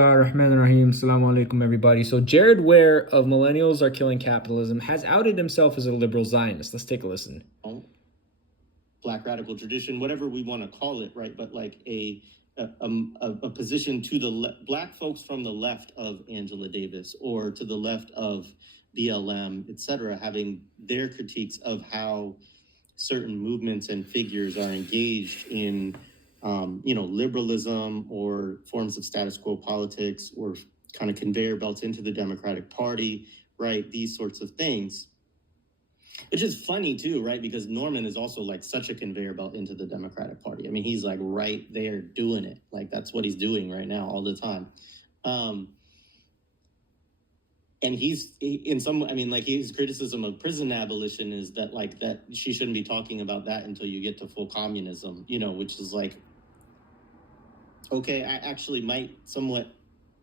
Rahim. Assalamu alaikum, everybody. So, Jared Ware of Millennials Are Killing Capitalism has outed himself as a liberal Zionist. Let's take a listen. Black radical tradition, whatever we want to call it, right? But like a position to the Black folks from the left of Angela Davis or to the left of BLM, et cetera, having their critiques of how certain movements and figures are engaged in liberalism or forms of status quo politics or kind of conveyor belts into the Democratic Party, right? These sorts of things. Which is funny too, right? Because Norman is also like such a conveyor belt into the Democratic Party. I mean, he's like right there doing it. Like that's what he's doing right now all the time. And his criticism of prison abolition is that she shouldn't be talking about that until you get to full communism, which is like, okay, I actually might somewhat,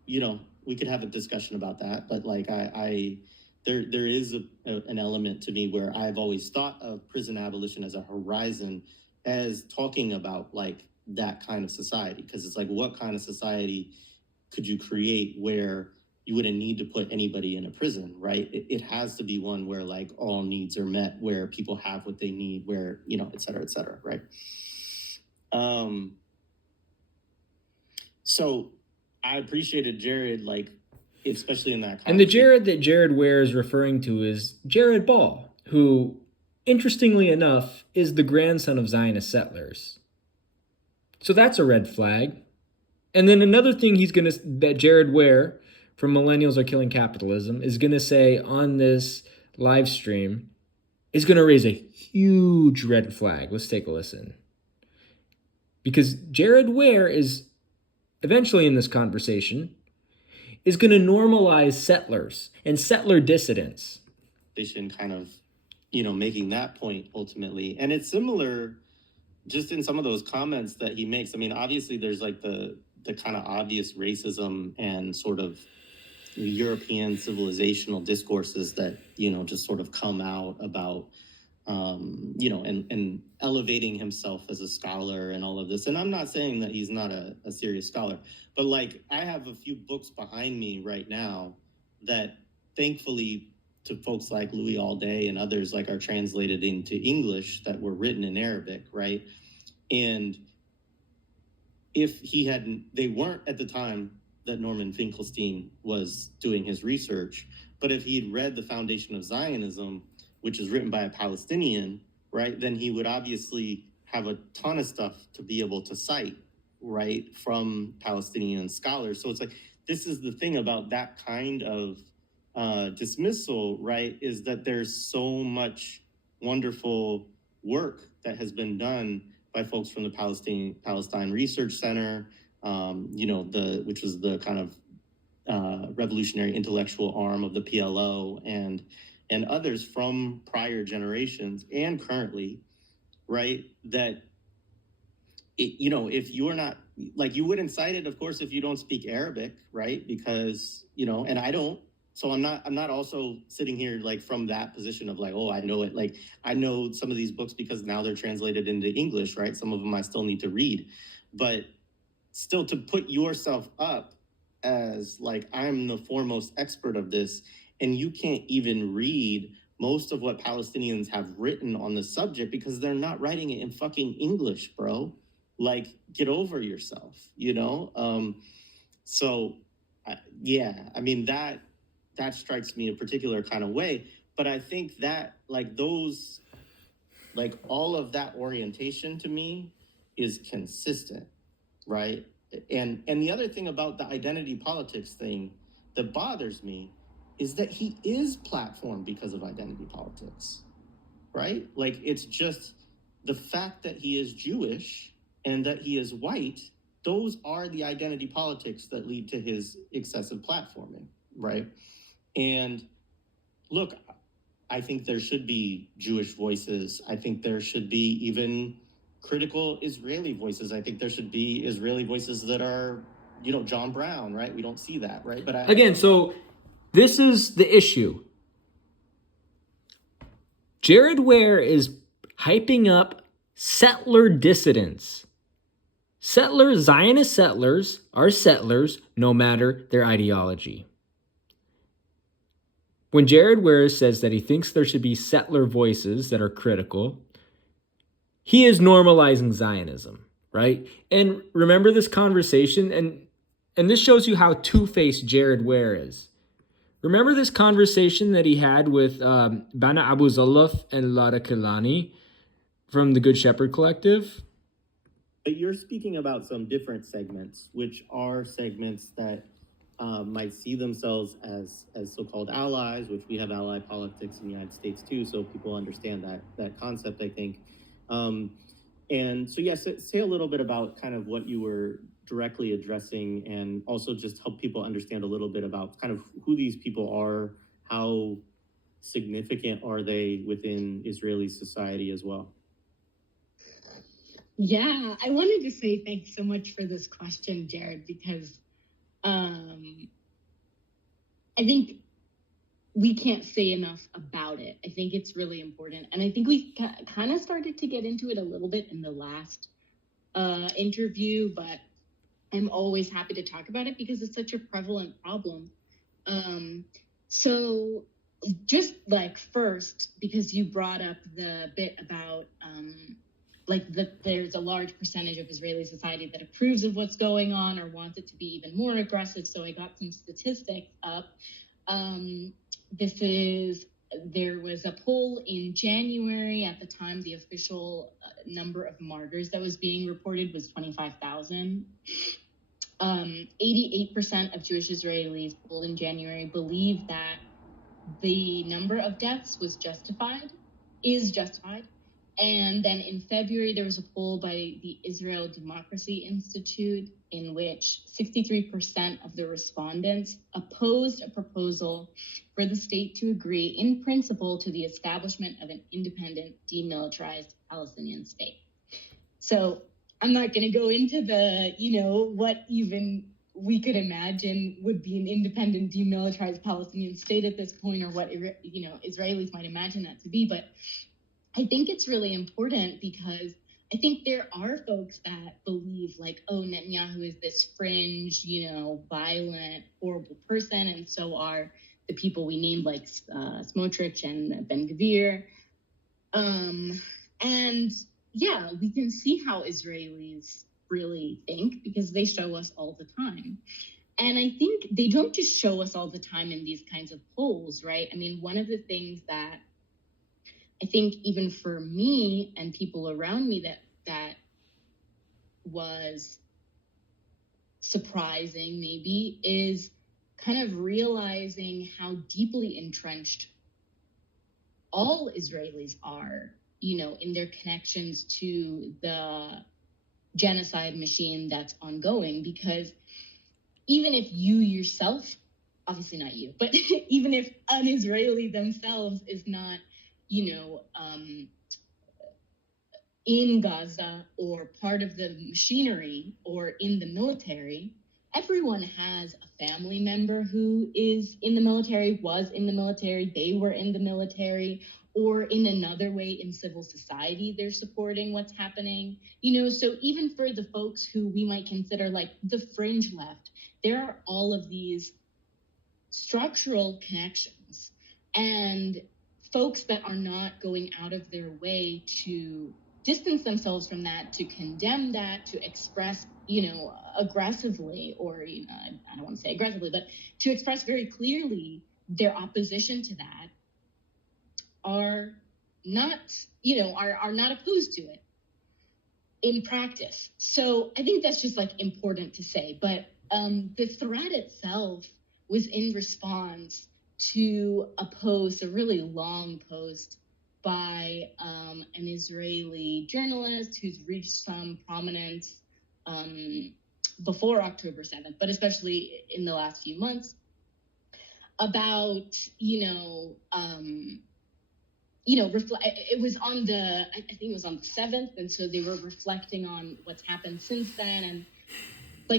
we could have a discussion about that, but like there is an element to me where I've always thought of prison abolition as a horizon, as talking about like that kind of society, because it's like, what kind of society could you create where you wouldn't need to put anybody in a prison, right? It has to be one where like all needs are met, where people have what they need, where, et cetera, right? So I appreciated Jared, like, especially in that context. And the Jared that Jared Ware is referring to is Jared Ball, who, interestingly enough, is the grandson of Zionist settlers. So that's a red flag. And then another thing that Jared Ware from Millennials Are Killing Capitalism is going to say on this live stream is going to raise a huge red flag. Let's take a listen. Because Jared Ware is eventually in this conversation is going to normalize settlers and settler dissidents. Kind of, making that point ultimately. And it's similar just in some of those comments that he makes. I mean, obviously there's like the kind of obvious racism and sort of European civilizational discourses that, just sort of come out about, and elevating himself as a scholar and all of this. And I'm not saying that he's not a serious scholar, but like I have a few books behind me right now that thankfully to folks like Louis Alday and others like are translated into English that were written in Arabic, right? And if they weren't at the time that Norman Finkelstein was doing his research, but if he'd read The Foundation of Zionism, which is written by a Palestinian, right, then he would obviously have a ton of stuff to be able to cite, right, from Palestinian scholars. So it's like, this is the thing about that kind of dismissal, right, is that there's so much wonderful work that has been done by folks from the Palestine Research Center, which was the kind of revolutionary intellectual arm of the PLO, and others from prior generations and currently, right, that, if you're not, like, you wouldn't cite it, of course, if you don't speak Arabic, right, because, and I don't, so I'm not also sitting here, like, from that position of, like, oh, I know it, like, I know some of these books because now they're translated into English, right, some of them I still need to read, but still to put yourself up as, like, I'm the foremost expert of this, and you can't even read most of what Palestinians have written on the subject because they're not writing it in fucking English, bro. Like, get over yourself, So, yeah, I mean, that strikes me a particular kind of way. But I think that, like, all of that orientation to me is consistent, right? And the other thing about the identity politics thing that bothers me is that he is platformed because of identity politics, right? Like, it's just the fact that he is Jewish and that he is white, those are the identity politics that lead to his excessive platforming, right? And look, I think there should be Jewish voices. I think there should be even critical Israeli voices. I think there should be Israeli voices that are, John Brown, right? We don't see that, right? But again, so this is the issue. Jared Ware is hyping up settler dissidents. Zionist settlers are settlers no matter their ideology. When Jared Ware says that he thinks there should be settler voices that are critical, he is normalizing Zionism, right? And remember this conversation, and this shows you how two-faced Jared Ware is. Remember this conversation that he had with Bana Abu Zallaf and Lara Kilani from the Good Shepherd Collective? But you're speaking about some different segments, which are segments that might see themselves as so-called allies, which we have ally politics in the United States too, so people understand that concept, I think. And so, yes, say a little bit about kind of what you were directly addressing, and also just help people understand a little bit about kind of who these people are, how significant are they within Israeli society as well. Yeah, I wanted to say thanks so much for this question, Jared, because I think we can't say enough about it. I think it's really important. And I think we kind of started to get into it a little bit in the last interview, but I'm always happy to talk about it because it's such a prevalent problem. So just like first, because you brought up the bit about there's a large percentage of Israeli society that approves of what's going on or wants it to be even more aggressive. So I got some statistics up. There was a poll in January. At the time, the official number of martyrs that was being reported was 25,000. 88% of Jewish Israelis polled in January believe that the number of deaths is justified. And then in February, there was a poll by the Israel Democracy Institute in which 63% of the respondents opposed a proposal for the state to agree in principle to the establishment of an independent, demilitarized Palestinian state. So I'm not going to go into what even we could imagine would be an independent, demilitarized Palestinian state at this point, or what, Israelis might imagine that to be. But I think it's really important because I think there are folks that believe Netanyahu is this fringe, violent, horrible person. And so are the people we named like Smotrich and Ben Gvir. And yeah, we can see how Israelis really think because they show us all the time. And I think they don't just show us all the time in these kinds of polls, right? I mean, one of the things that I think even for me and people around me that was surprising maybe is kind of realizing how deeply entrenched all Israelis are, in their connections to the genocide machine that's ongoing. Because even if you yourself, obviously not you, but even if an Israeli themselves is not, in Gaza or part of the machinery or in the military, everyone has a family member who is in the military, was in the military, they were in the military, or in another way in civil society, they're supporting what's happening. So even for the folks who we might consider like the fringe left, there are all of these structural connections and folks that are not going out of their way to distance themselves from that, to condemn that, to express, aggressively, or I don't want to say aggressively, but to express very clearly their opposition to that, are not, are not opposed to it in practice. So I think that's just important to say. But the threat itself was in response to a really long post by an Israeli journalist who's reached some prominence before October 7th, but especially in the last few months, about, it was on I think it was on the 7th. And so they were reflecting on what's happened since then, and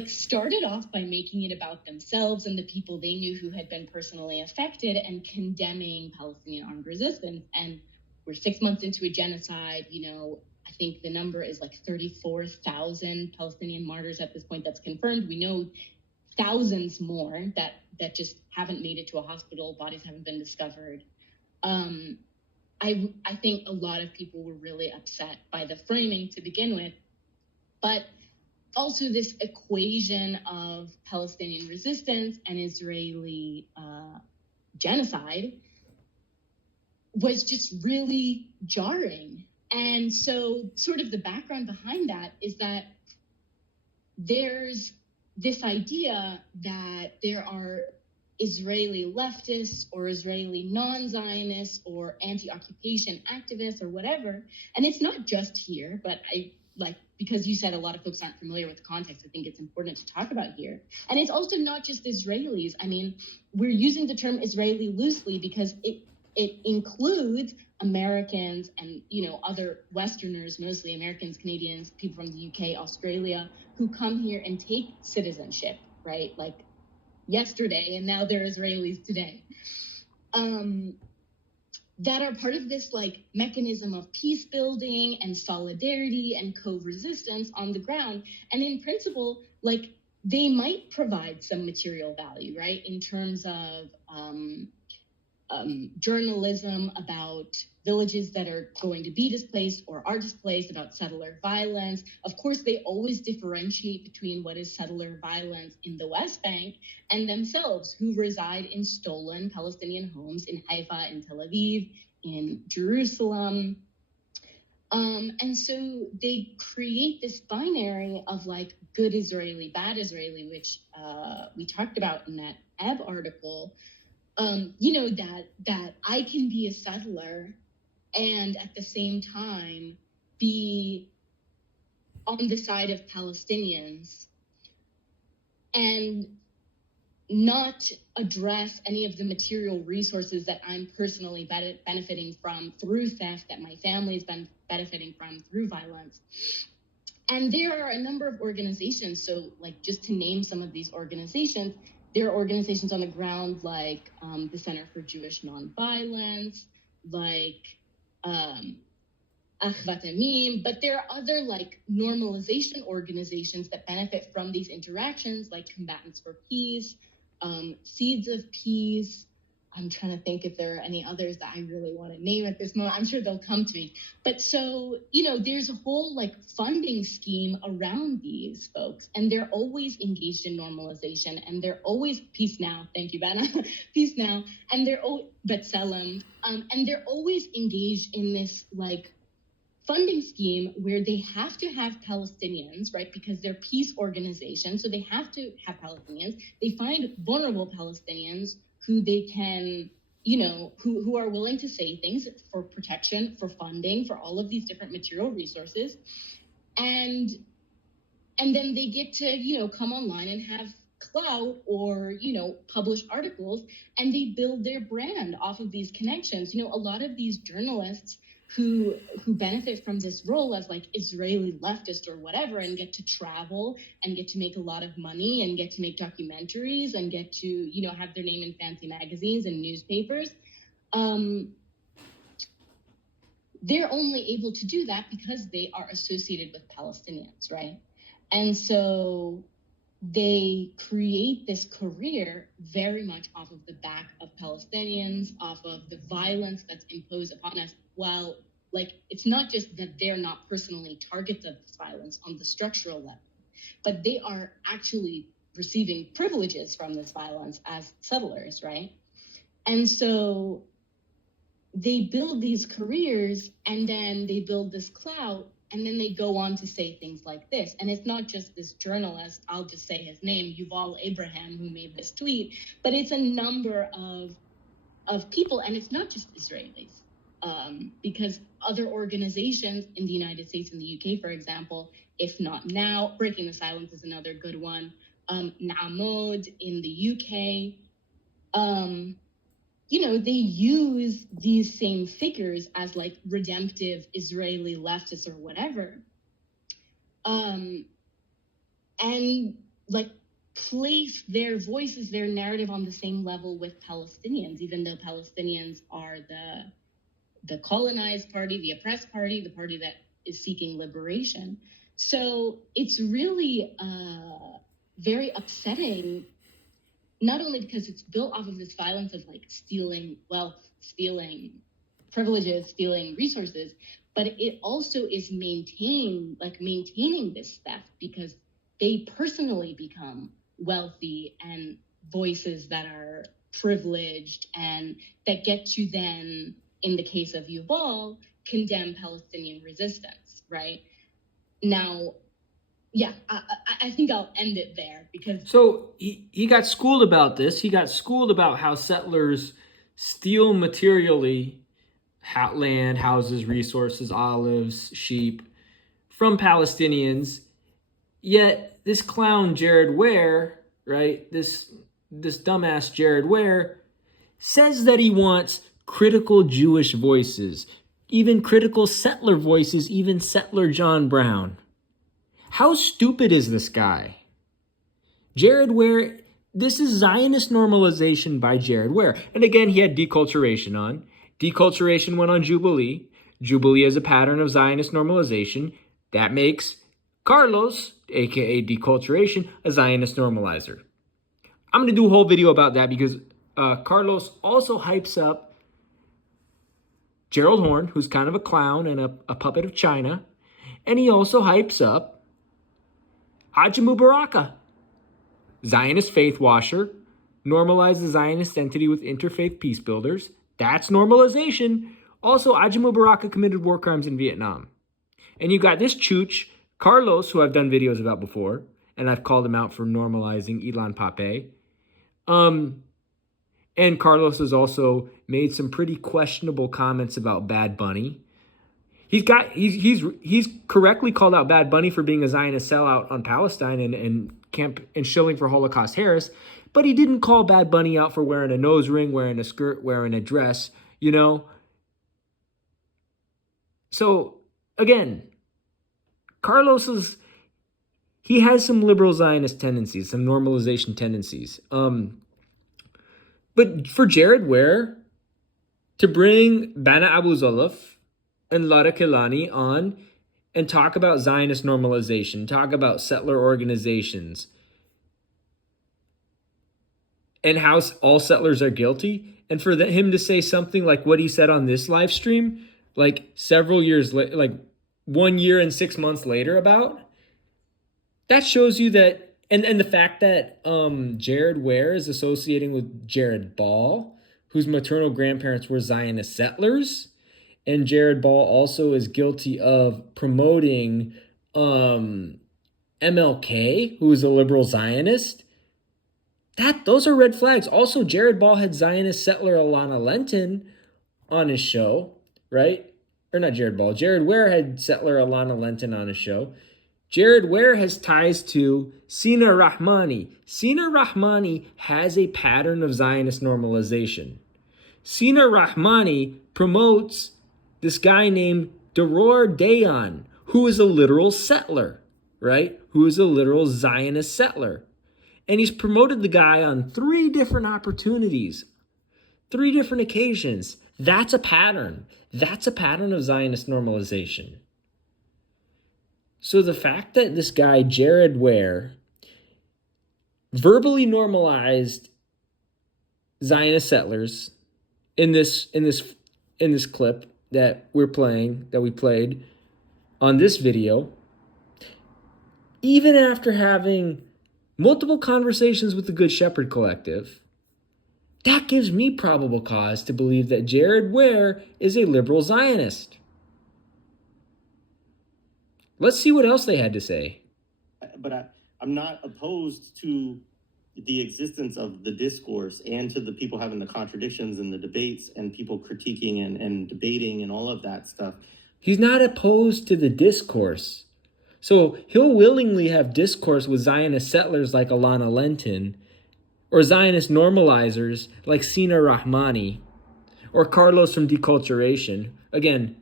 started off by making it about themselves and the people they knew who had been personally affected and condemning Palestinian armed resistance. And we're 6 months into a genocide, I think the number is like 34,000 Palestinian martyrs at this point that's confirmed. We know thousands more that just haven't made it to a hospital, bodies haven't been discovered. I think a lot of people were really upset by the framing to begin with, but also this equation of Palestinian resistance and Israeli genocide was just really jarring. And so sort of the background behind that is that there's this idea that there are Israeli leftists or Israeli non-Zionists or anti-occupation activists or whatever. And it's not just here, but because you said a lot of folks aren't familiar with the context, I think it's important to talk about here. And it's also not just Israelis. I mean, we're using the term Israeli loosely because it includes Americans and, other Westerners, mostly Americans, Canadians, people from the UK, Australia, who come here and take citizenship, right? Like yesterday, and now they're Israelis today. That are part of this like mechanism of peace building and solidarity and co-resistance on the ground. And in principle, like they might provide some material value, right? In terms of journalism about villages that are going to be displaced or are displaced, about settler violence. Of course, they always differentiate between what is settler violence in the West Bank and themselves, who reside in stolen Palestinian homes in Haifa, in Tel Aviv, in Jerusalem. And so they create this binary of like good Israeli, bad Israeli, which we talked about in that Ebb article. That I can be a settler and at the same time be on the side of Palestinians and not address any of the material resources that I'm personally benefiting from through theft, that my family's been benefiting from through violence. And there are a number of organizations. So like just to name some of these organizations, there are organizations on the ground like the Center for Jewish Nonviolence, like Achvat Amim, but there are other like normalization organizations that benefit from these interactions, like Combatants for Peace, Seeds of Peace. I'm trying to think if there are any others that I really want to name at this moment. I'm sure they'll come to me. But so, there's a whole like funding scheme around these folks, and they're always engaged in normalization, and they're always peace now. Thank you, Bana. Peace now. And they're B'Tselem, and they're always engaged in this like funding scheme where they have to have Palestinians, right? Because they're peace organizations, so they have to have Palestinians. They find vulnerable Palestinians who they can, who are willing to say things for protection, for funding, for all of these different material resources. And then they get to, come online and have clout or, publish articles, and they build their brand off of these connections. A lot of these journalists who benefit from this role as like Israeli leftist or whatever, and get to travel and get to make a lot of money and get to make documentaries and get to, have their name in fancy magazines and newspapers. They're only able to do that because they are associated with Palestinians, right? And so they create this career very much off of the back of Palestinians, off of the violence that's imposed upon us. While, like, it's not just that they're not personally targets of this violence on the structural level, but they are actually receiving privileges from this violence as settlers, right? And so they build these careers, and then they build this clout, and then they go on to say things like this. And it's not just this journalist, I'll just say his name, Yuval Abraham, who made this tweet, but it's a number of people, and it's not just Israelis. Because other organizations in the United States and the UK, for example, if not now, Breaking the Silence is another good one. Na'amod in the UK, they use these same figures as like redemptive Israeli leftists or whatever, and like place their voices, their narrative on the same level with Palestinians, even though Palestinians are the colonized party, the oppressed party, the party that is seeking liberation. So it's really very upsetting, not only because it's built off of this violence of like stealing wealth, stealing privileges, stealing resources, but it also is maintaining this theft because they personally become wealthy and voices that are privileged and that get to then, in the case of Yuval, condemn Palestinian resistance, right? Now, yeah, I think I'll end it there because... So he got schooled about this. He got schooled about how settlers steal materially land, houses, resources, olives, sheep from Palestinians. Yet this clown Jared Ware, right? This dumbass Jared Ware says that he wants critical Jewish voices, even critical settler voices, even settler John Brown. How stupid is this guy? Jared Ware, this is Zionist normalization by Jared Ware. And again, he had deculturation on. Deculturation went on Jubilee. Jubilee is a pattern of Zionist normalization. That makes Carlos, aka deculturation, a Zionist normalizer. I'm going to do a whole video about that because Carlos also hypes up Gerald Horne, who's kind of a clown and a puppet of China. And he also hypes up Ajamu Baraka, Zionist faith washer, normalize the Zionist entity with interfaith peace builders. That's normalization. Also, Ajamu Baraka committed war crimes in Vietnam. And you got this chooch, Carlos, who I've done videos about before, and I've called him out for normalizing Ilan Pape. And Carlos has also made some pretty questionable comments about Bad Bunny. He's correctly called out Bad Bunny for being a Zionist sellout on Palestine and shilling for Holocaust Harris, but he didn't call Bad Bunny out for wearing a nose ring, wearing a skirt, wearing a dress, you know? So, again, he has some liberal Zionist tendencies, some normalization tendencies. But for Jared Ware to bring Bana Abu Zolaf and Lara Kilani on and talk about Zionist normalization, talk about settler organizations, and how all settlers are guilty, and for him to say something like what he said on this live stream, like several years later, like 1 year and 6 months later about, that shows you that, and the fact that Jared Ware is associating with Jared Ball, whose maternal grandparents were Zionist settlers, and Jared Ball also is guilty of promoting MLK, who is a liberal Zionist. Those are red flags. Also, Jared Ball had Zionist settler Alana Lenton on his show, right? Or not Jared Ball. Jared Ware had settler Alana Lenton on his show. Jared Ware has ties to Sina Rahmani. Sina Rahmani has a pattern of Zionist normalization. Sina Rahmani promotes this guy named Deror Dayan, who is a literal settler, right? Who is a literal Zionist settler. And he's promoted the guy on 3 different opportunities, 3 different occasions. That's a pattern. That's a pattern of Zionist normalization. So the fact that this guy, Jared Ware, verbally normalized Zionist settlers in this clip that we played on this video, even after having multiple conversations with the Good Shepherd Collective, that gives me probable cause to believe that Jared Ware is a liberal Zionist. Let's see what else they had to say. But I'm not opposed to the existence of the discourse and to the people having the contradictions and the debates and people critiquing and debating and all of that stuff. He's not opposed to the discourse. So he'll willingly have discourse with Zionist settlers like Alana Lenton, or Zionist normalizers like Sina Rahmani, or Carlos from Deculturation. Again,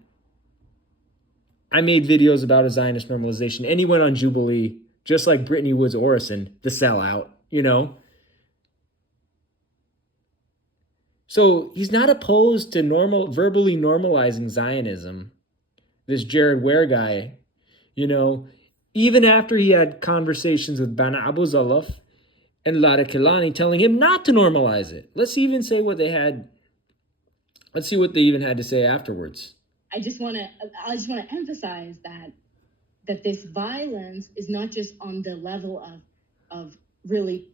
I made videos about a Zionist normalization. And he went on Jubilee, just like Brittany Woods Orison, the sellout, you know? So he's not opposed to verbally normalizing Zionism. this Jared Ware guy, you know, even after he had conversations with Bana Abu Zalaf and Lara Kilani telling him not to normalize it. Let's see what they even had to say afterwards. I just want to emphasize that this violence is not just on the level of really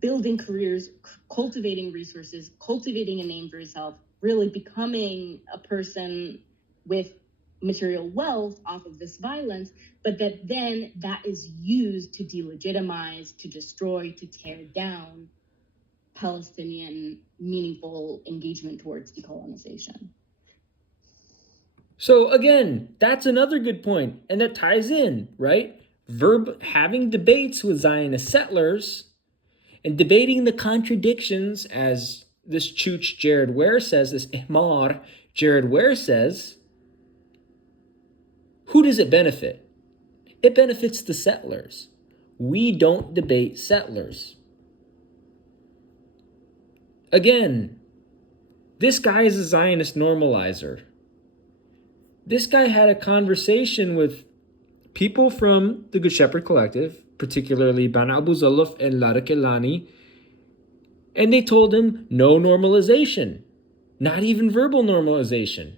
building careers, cultivating resources, cultivating a name for yourself, really becoming a person with material wealth off of this violence, but that is used to delegitimize, to destroy, to tear down Palestinian meaningful engagement towards decolonization. So again, that's another good point, and that ties in, right? Having debates with Zionist settlers and debating the contradictions, as this Chooch Jared Ware says, this Ihmar Jared Ware says, who does it benefit? It benefits the settlers. We don't debate settlers. Again, this guy is a Zionist normalizer. This guy had a conversation with people from the Good Shepherd Collective, particularly Bana Abu Zalaf and Lara Kilani, and they told him no normalization, not even verbal normalization.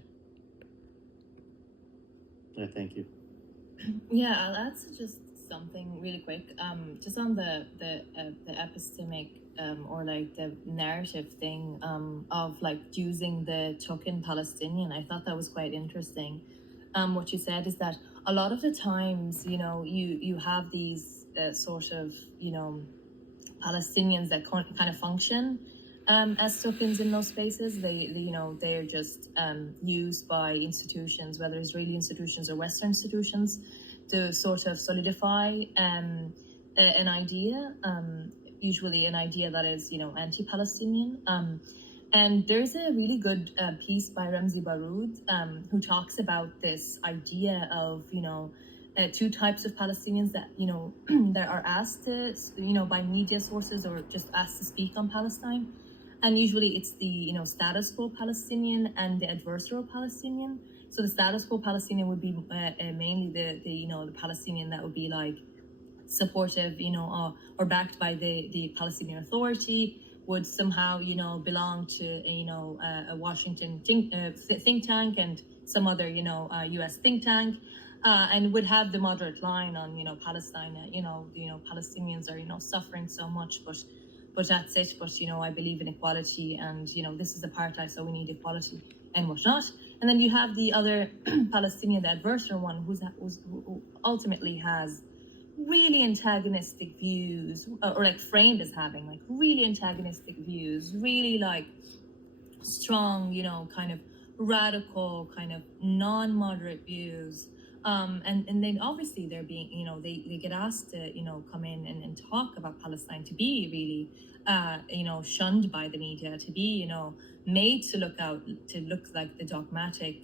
Yeah, thank you. Yeah, I'll add just something really quick. Just on the epistemic or like the narrative thing of like using the token Palestinian. I thought that was quite interesting. What you said is that a lot of the times, you have these sort of Palestinians that kind of function as tokens in those spaces. They're just used by institutions, whether Israeli institutions or Western institutions, to sort of solidify an idea, usually an idea that is, anti-Palestinian. And there's a really good piece by Ramzi Baroud who talks about this idea of, two types of Palestinians that, that are asked to, by media sources or just asked to speak on Palestine. And usually it's the, status quo Palestinian and the adversarial Palestinian. So the status quo Palestinian would be mainly the Palestinian that would be like supportive, or backed by the Palestinian Authority, would somehow, belong to, a Washington think tank and some other, U.S. think tank, and would have the moderate line on, Palestine. Palestinians are, suffering so much, but that's it. But I believe in equality, and this is apartheid, so we need equality and whatnot. And then you have the other Palestinian, the adversarial one, who ultimately has really antagonistic views, or like framed as having like really antagonistic views, really like strong, kind of radical, kind of non-moderate views. And then obviously they're being, they get asked to, come in and talk about Palestine, to be really, shunned by the media, to be, made to look like the dogmatic,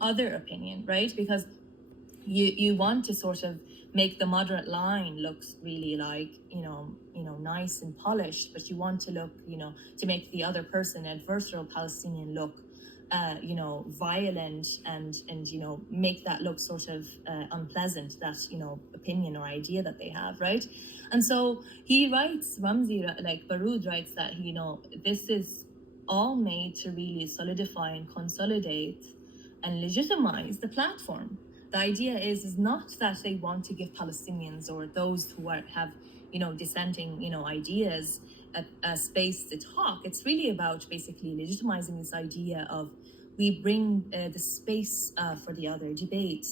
other opinion, right? Because you want to sort of make the moderate line looks really like nice and polished, but you want to look to make the other person, adversarial Palestinian, look violent and make that look sort of unpleasant, that opinion or idea that they have, right? And so he writes, Ramzi, like Baroud writes, that this is all made to really solidify and consolidate and legitimize the platform. The idea is not that they want to give Palestinians or those who have dissenting ideas a space to talk. It's really about basically legitimizing this idea of we bring the space for the other debate,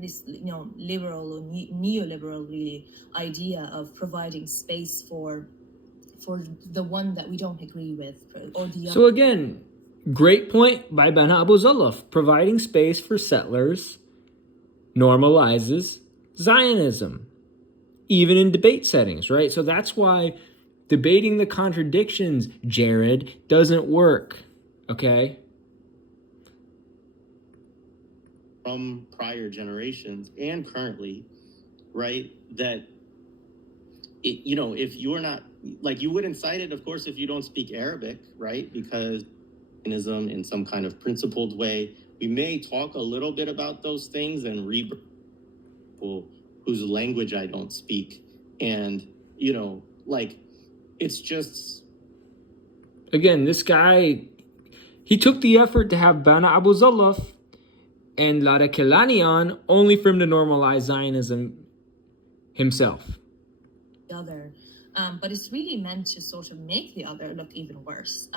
this liberal or neoliberal really idea of providing space for the one that we don't agree with, or the other. So again, great point by Bana Abu Zalaf. Providing space for settlers normalizes Zionism, even in debate settings, right? So that's why debating the contradictions, Jared, doesn't work, okay? From prior generations and currently, right, that if you're not, like, you wouldn't cite it, of course, if you don't speak Arabic, right? Because Zionism, in some kind of principled way, we may talk a little bit about those things and people whose language I don't speak. And, like, it's just... Again, this guy, he took the effort to have Bana Abu Zalaf and Lara Kelani on only for him to normalize Zionism himself. The other, but it's really meant to sort of make the other look even worse.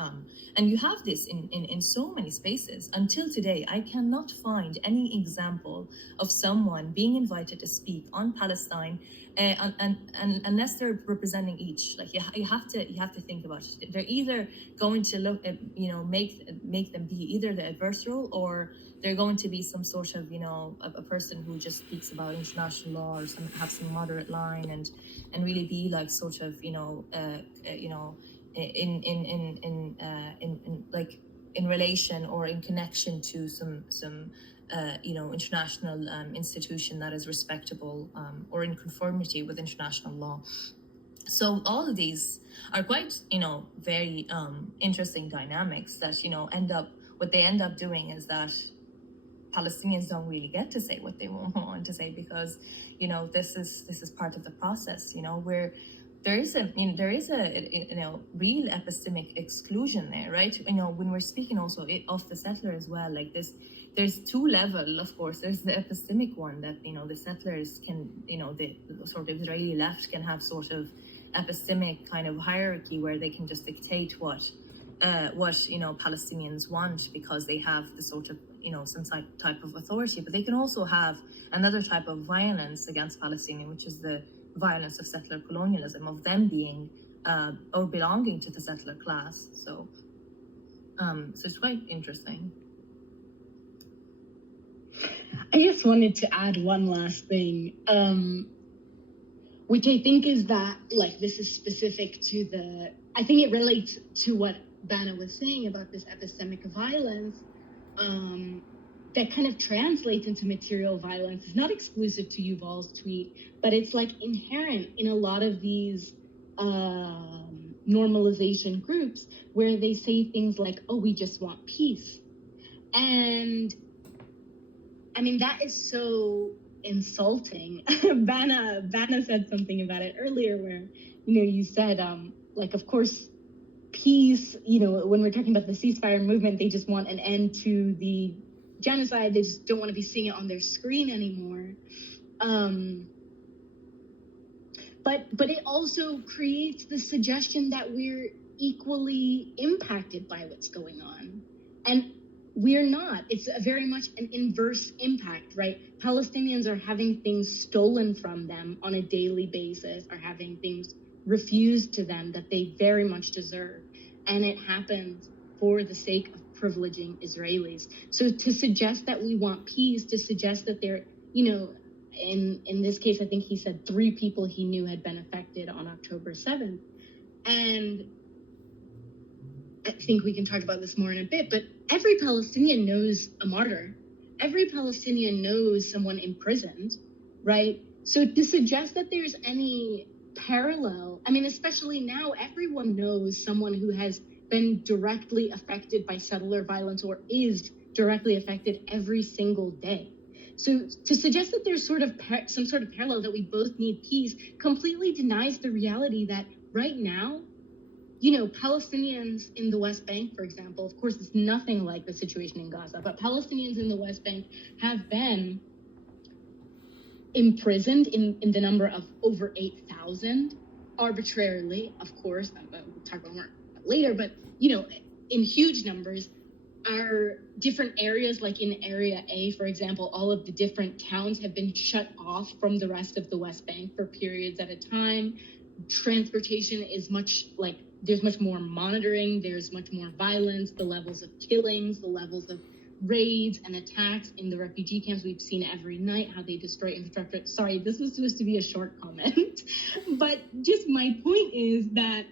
And you have this in so many spaces. Until today, I cannot find any example of someone being invited to speak on Palestine, and unless they're representing each. Like you have to think about it. They're either going to look at make them be either the adverse role, or they're going to be some sort of a person who just speaks about international law, or have some moderate line and really be like sort of in relation or in connection to some international institution that is respectable, or in conformity with international law. So all of these are quite very interesting dynamics that what they end up doing is that Palestinians don't really get to say what they want to say, because this is part of the process, where there is a real epistemic exclusion there, right? When we're speaking also of the settler as well, like this, there's two levels, of course. There's the epistemic one that the settlers can, the sort of Israeli left can have sort of epistemic kind of hierarchy where they can just dictate what Palestinians want, because they have the sort of some type of authority. But they can also have another type of violence against Palestinians, which is the violence of settler colonialism, of them being or belonging to the settler class. So it's quite interesting. I just wanted to add one last thing, which I think is that, like, this is specific to I think it relates to what Bana was saying about this epistemic violence, that kind of translates into material violence. It's not exclusive to Yuval's tweet, but it's like inherent in a lot of these normalization groups, where they say things like, oh, we just want peace. And I mean, that is so insulting. Bana said something about it earlier, where you said like, of course, peace, when we're talking about the ceasefire movement, they just want an end to the genocide. They just don't want to be seeing it on their screen anymore. But it also creates the suggestion that we're equally impacted by what's going on, and we're not. It's very much an inverse impact, right? Palestinians are having things stolen from them on a daily basis, are having things refused to them that they very much deserve. And it happens for the sake of privileging Israelis. So to suggest that we want peace, to suggest that there, in this case, I think he said 3 people he knew had been affected on October 7th. And I think we can talk about this more in a bit, but every Palestinian knows a martyr. Every Palestinian knows someone imprisoned, right? So to suggest that there's any parallel, I mean, especially now, everyone knows someone who has been directly affected by settler violence or is directly affected every single day. So to suggest that there's sort of some sort of parallel, that we both need peace, completely denies the reality that right now, Palestinians in the West Bank, for example, of course, it's nothing like the situation in Gaza, but Palestinians in the West Bank have been imprisoned in the number of over 8,000 arbitrarily, of course. We'll talk about more later, but, in huge numbers. Are different areas, like in Area A, for example, all of the different towns have been shut off from the rest of the West Bank for periods at a time. Transportation is there's much more monitoring, there's much more violence, the levels of killings, the levels of raids and attacks in the refugee camps. We've seen every night how they destroy infrastructure. Sorry, this was supposed to be a short comment, but just my point is that,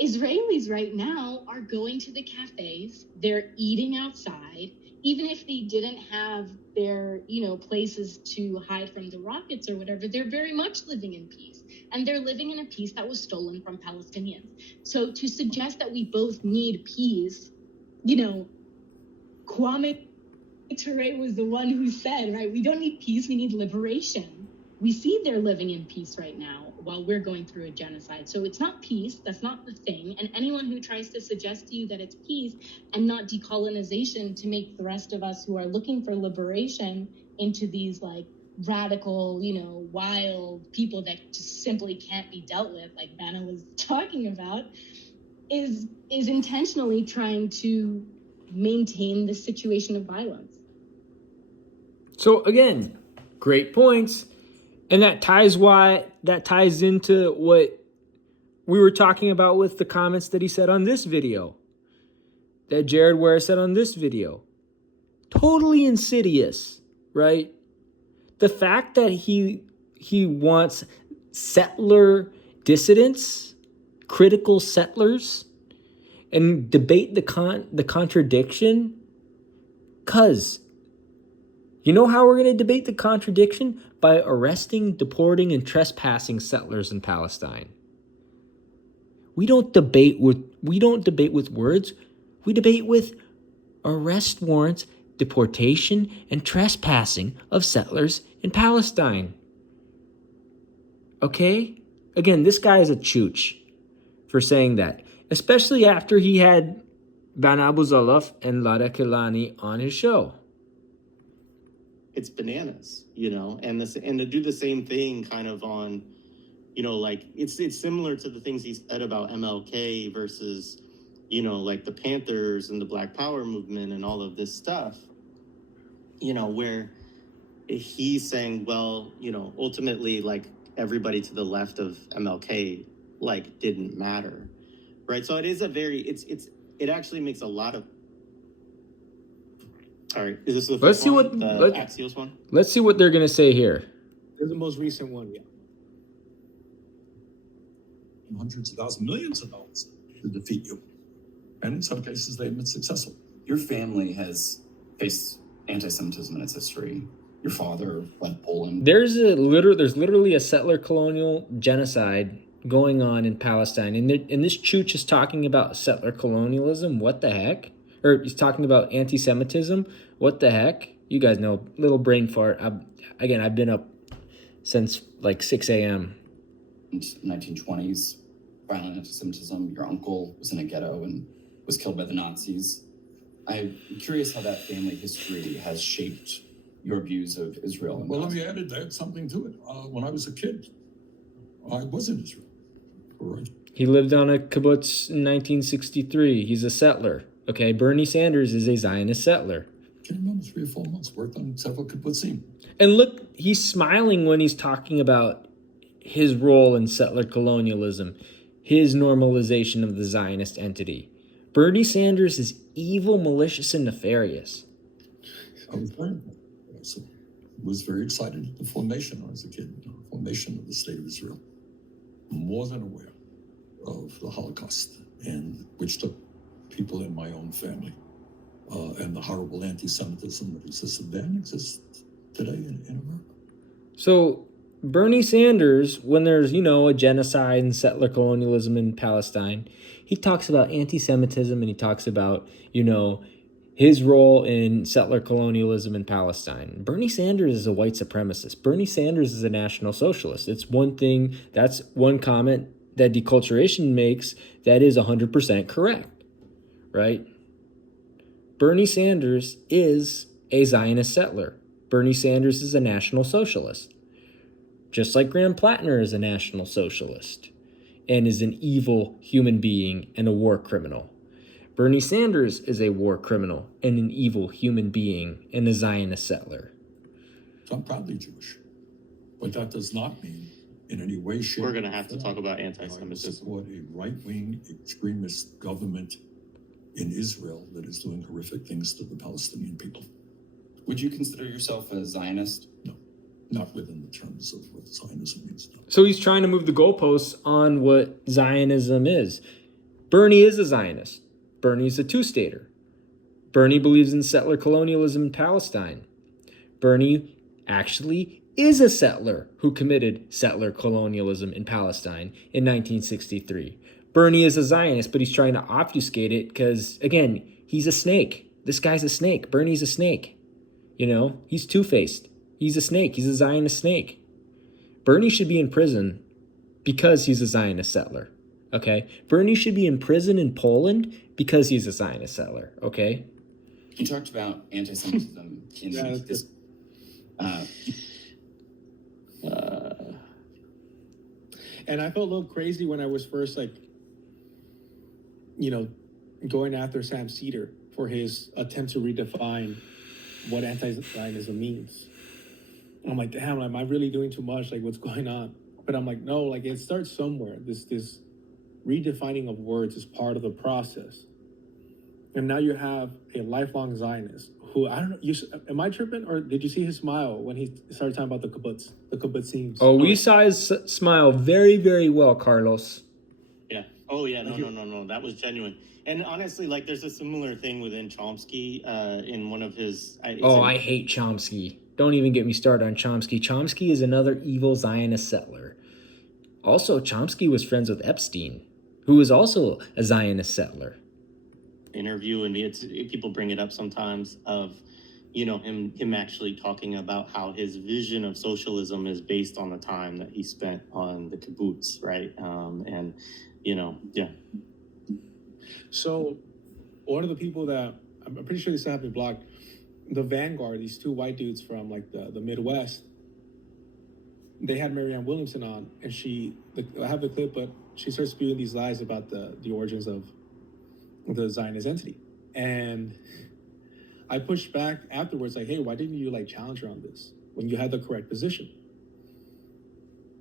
Israelis right now are going to the cafes, they're eating outside, even if they didn't have their, places to hide from the rockets or whatever, they're very much living in peace. And they're living in a peace that was stolen from Palestinians. So to suggest that we both need peace, Kwame Ture was the one who said, right, we don't need peace, we need liberation. We see they're living in peace right now while we're going through a genocide. So it's not peace, that's not the thing. And anyone who tries to suggest to you that it's peace and not decolonization to make the rest of us who are looking for liberation into these like radical, wild people that just simply can't be dealt with, like Vanna was talking about, is intentionally trying to maintain this situation of violence. So again, great points. And that ties into what we were talking about with the comments that he said on this video, that Jared Ware said on this video. Totally insidious, right? The fact that he wants settler dissidents, critical settlers, and debate the contradiction. Cause you know how we're going to debate the contradiction? By arresting, deporting, and trespassing settlers in Palestine. We don't debate with words. We debate with arrest warrants, deportation, and trespassing of settlers in Palestine. Okay? Again, this guy is a chooch for saying that, especially after he had Ban Abu Zalaf and Lada Kilani on his show. It's bananas, and to do the same thing kind of on, like it's similar to the things he said about MLK versus, like the Panthers and the Black Power movement and all of this stuff, where he's saying, well, ultimately, like everybody to the left of MLK, like didn't matter, right? So it is it actually makes a lot of. All right, is this the first one? The Axios one? Let's see what they're going to say here. This is the most recent one, yeah. Hundreds of thousands, millions of dollars to defeat you. And in some cases, they've been successful. Your family has faced anti-Semitism in its history. Your father fled Poland. There's literally a settler colonial genocide going on in Palestine. And this chooch is talking about settler colonialism. What the heck? Or he's talking about anti-Semitism. What the heck? You guys know, little brain fart. I've been up since like 6 a.m. 1920s, violent anti-Semitism. Your uncle was in a ghetto and was killed by the Nazis. I'm curious how that family history has shaped your views of Israel. Well, let me add something to it. When I was a kid, I was in Israel. Right. He lived on a kibbutz in 1963. He's a settler. Okay, Bernie Sanders is a Zionist settler. I can remember 3 or 4 months, worked on several kibbutzim. And look, he's smiling when he's talking about his role in settler colonialism, his normalization of the Zionist entity. Bernie Sanders is evil, malicious, and nefarious. I was very excited at the formation when I was a kid, the formation of the State of Israel. More than aware of the Holocaust, and which took people in my own family, and the horrible anti-Semitism that existed then exists today in America. So Bernie Sanders, when there's, a genocide and settler colonialism in Palestine, he talks about anti-Semitism and he talks about, his role in settler colonialism in Palestine. Bernie Sanders is a white supremacist. Bernie Sanders is a national socialist. It's one thing, that's one comment that deculturation makes that is 100% correct, right? Bernie Sanders is a Zionist settler. Bernie Sanders is a national socialist. Just like Graham Plattner is a national socialist and is an evil human being and a war criminal. Bernie Sanders is a war criminal and an evil human being and a Zionist settler. So I'm proudly Jewish, but that does not mean in any way, shape, we're going to have to talk about anti-Semitism. Support a right-wing extremist government in Israel that is doing horrific things to the Palestinian people. Would you consider yourself a Zionist? No, not within the terms of what Zionism means. No. So he's trying to move the goalposts on what Zionism is. Bernie is a Zionist. Bernie's a two-stater. Bernie believes in settler colonialism in Palestine. Bernie actually is a settler who committed settler colonialism in Palestine in 1963. Bernie is a Zionist, but he's trying to obfuscate it because, again, he's a snake. This guy's a snake. Bernie's a snake. You know, he's two-faced. He's a snake. He's a Zionist snake. Bernie should be in prison because he's a Zionist settler. Okay? Bernie should be in prison in Poland because he's a Zionist settler. Okay? You talked about anti-Semitism in this. And I felt a little crazy when I was first like, you know, going after Sam Cedar for his attempt to redefine what anti-Zionism means. I'm like, damn, am I really doing too much? Like, what's going on? But I'm like, no, like it starts somewhere. This redefining of words is part of the process. And now you have a lifelong Zionist who, I don't know, am I tripping? Or did you see his smile when he started talking about the kibbutzim? Oh, we saw his smile very, very well, Carlos. Yeah. Oh, yeah. No. That was genuine. And honestly, like, there's a similar thing within Chomsky in one of his... I hate Chomsky. Don't even get me started on Chomsky. Chomsky is another evil Zionist settler. Also, Chomsky was friends with Epstein, who was also a Zionist settler. Interview, and people bring it up sometimes of, you know, him actually talking about how his vision of socialism is based on the time that he spent on the kibbutz, right? And, you know, yeah. So one of the people that, I'm pretty sure they still have me blocked, the Vanguard, these two white dudes from like the Midwest, they had Marianne Williamson on, and I have the clip, but she starts spewing these lies about the origins of the Zionist entity. And I pushed back afterwards, like, hey, why didn't you like challenge her on this when you had the correct position?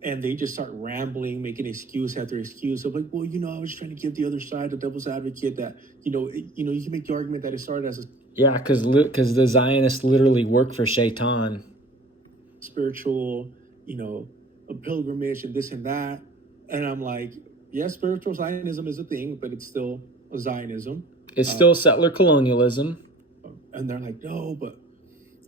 And they just start rambling, making excuse after excuse of like, well, you know, I was trying to give the other side, the devil's advocate, that, you can make the argument that it started as a... Yeah, because the Zionists literally work for Shaitan. Spiritual, a pilgrimage and this and that. And I'm like, yes, spiritual Zionism is a thing, but it's still a Zionism. It's still settler colonialism. And they're like, no, but...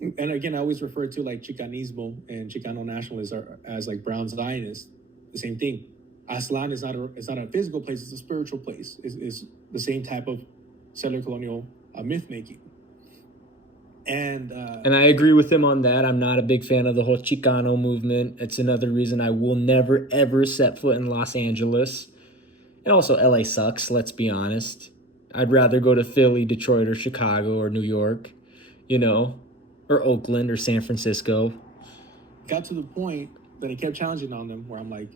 And again, I always refer to like Chicanismo and Chicano nationalists as like brown Zionists. The same thing. Aslan is not a physical place; it's a spiritual place. Is the same type of settler colonial myth making. And I agree with him on that. I'm not a big fan of the whole Chicano movement. It's another reason I will never ever set foot in Los Angeles. And also, LA sucks. Let's be honest. I'd rather go to Philly, Detroit, or Chicago, or New York. Or Oakland or San Francisco. Got to the point that I kept challenging on them where I'm like,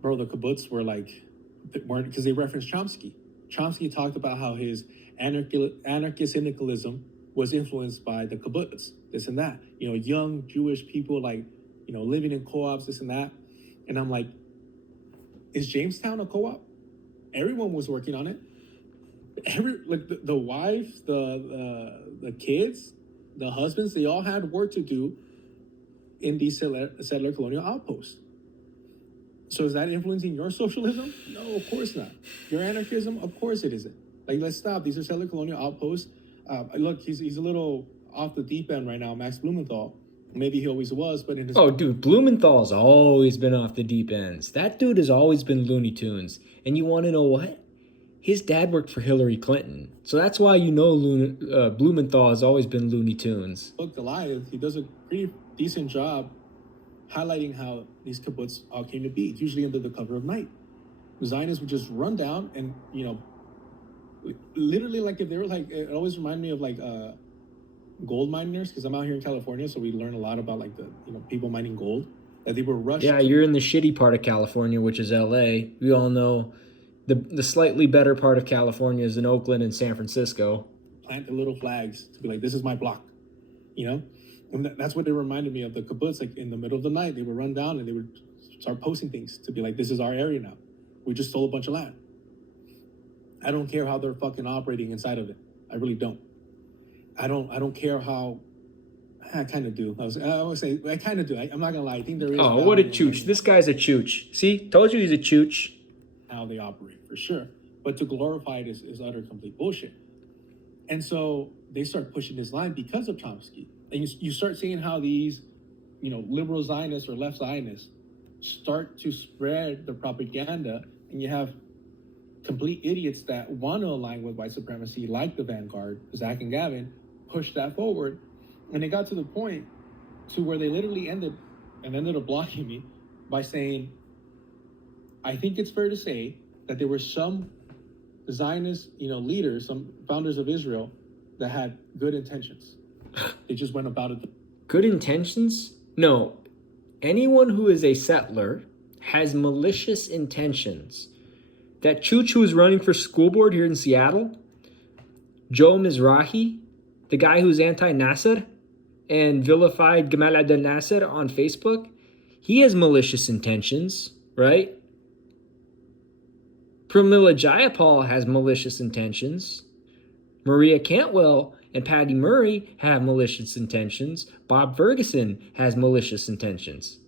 bro, the kibbutz weren't, because they referenced Chomsky. Chomsky talked about how his anarchist syndicalism was influenced by the kibbutz, this and that. Young Jewish people living in co-ops, this and that. And I'm like, is Jamestown a co-op? Everyone was working on it. The wives, the kids, the husbands, they all had work to do in these settler colonial outposts. So is that influencing your socialism? No, of course not. Your anarchism? Of course it isn't. Like, let's stop. These are settler colonial outposts. Look, he's a little off the deep end right now, Max Blumenthal. Maybe he always was, but in his... Oh, dude, Blumenthal's always been off the deep ends. That dude has always been Looney Tunes. And you want to know what? His dad worked for Hillary Clinton. So that's why Blumenthal has always been Looney Tunes. Book Goliath, he does a pretty decent job highlighting how these kibbutz all came to be, usually under the cover of night. The Zionists would just run down and, literally like if they were like, it always reminded me of like gold miners, because I'm out here in California, so we learn a lot about like the, people mining gold, that they were rushed. Yeah, you're in the shitty part of California, which is LA. We all know the slightly better part of California is in Oakland and San Francisco. Plant the little flags to be like, this is my block, And that's what it reminded me of, the kibbutz. Like in the middle of the night, they would run down and they would start posting things to be like, this is our area now. We just stole a bunch of land. I don't care how they're fucking operating inside of it. I really don't. I don't care how... I kind of do. I always say, I kind of do. I'm not going to lie. I think there is... Oh, what a chooch. This guy's a chooch. See? Told you he's a chooch. How they operate, for sure. But to glorify it is utter complete bullshit. And so they start pushing this line because of Chomsky. And you start seeing how these, liberal Zionists or left Zionists start to spread the propaganda. And you have complete idiots that want to align with white supremacy, like the Vanguard, Zach and Gavin, pushed that forward. And it got to the point to where they literally ended up blocking me by saying, I think it's fair to say that there were some Zionist, leaders, some founders of Israel that had good intentions. They just went about it. Good intentions? No. Anyone who is a settler has malicious intentions. That Chooch who is running for school board here in Seattle, Joe Mizrahi, the guy who's anti-Nasser and vilified Gamal Abdel Nasser on Facebook, he has malicious intentions, right? Pramila Jayapal has malicious intentions. Maria Cantwell and Patty Murray have malicious intentions. Bob Ferguson has malicious intentions.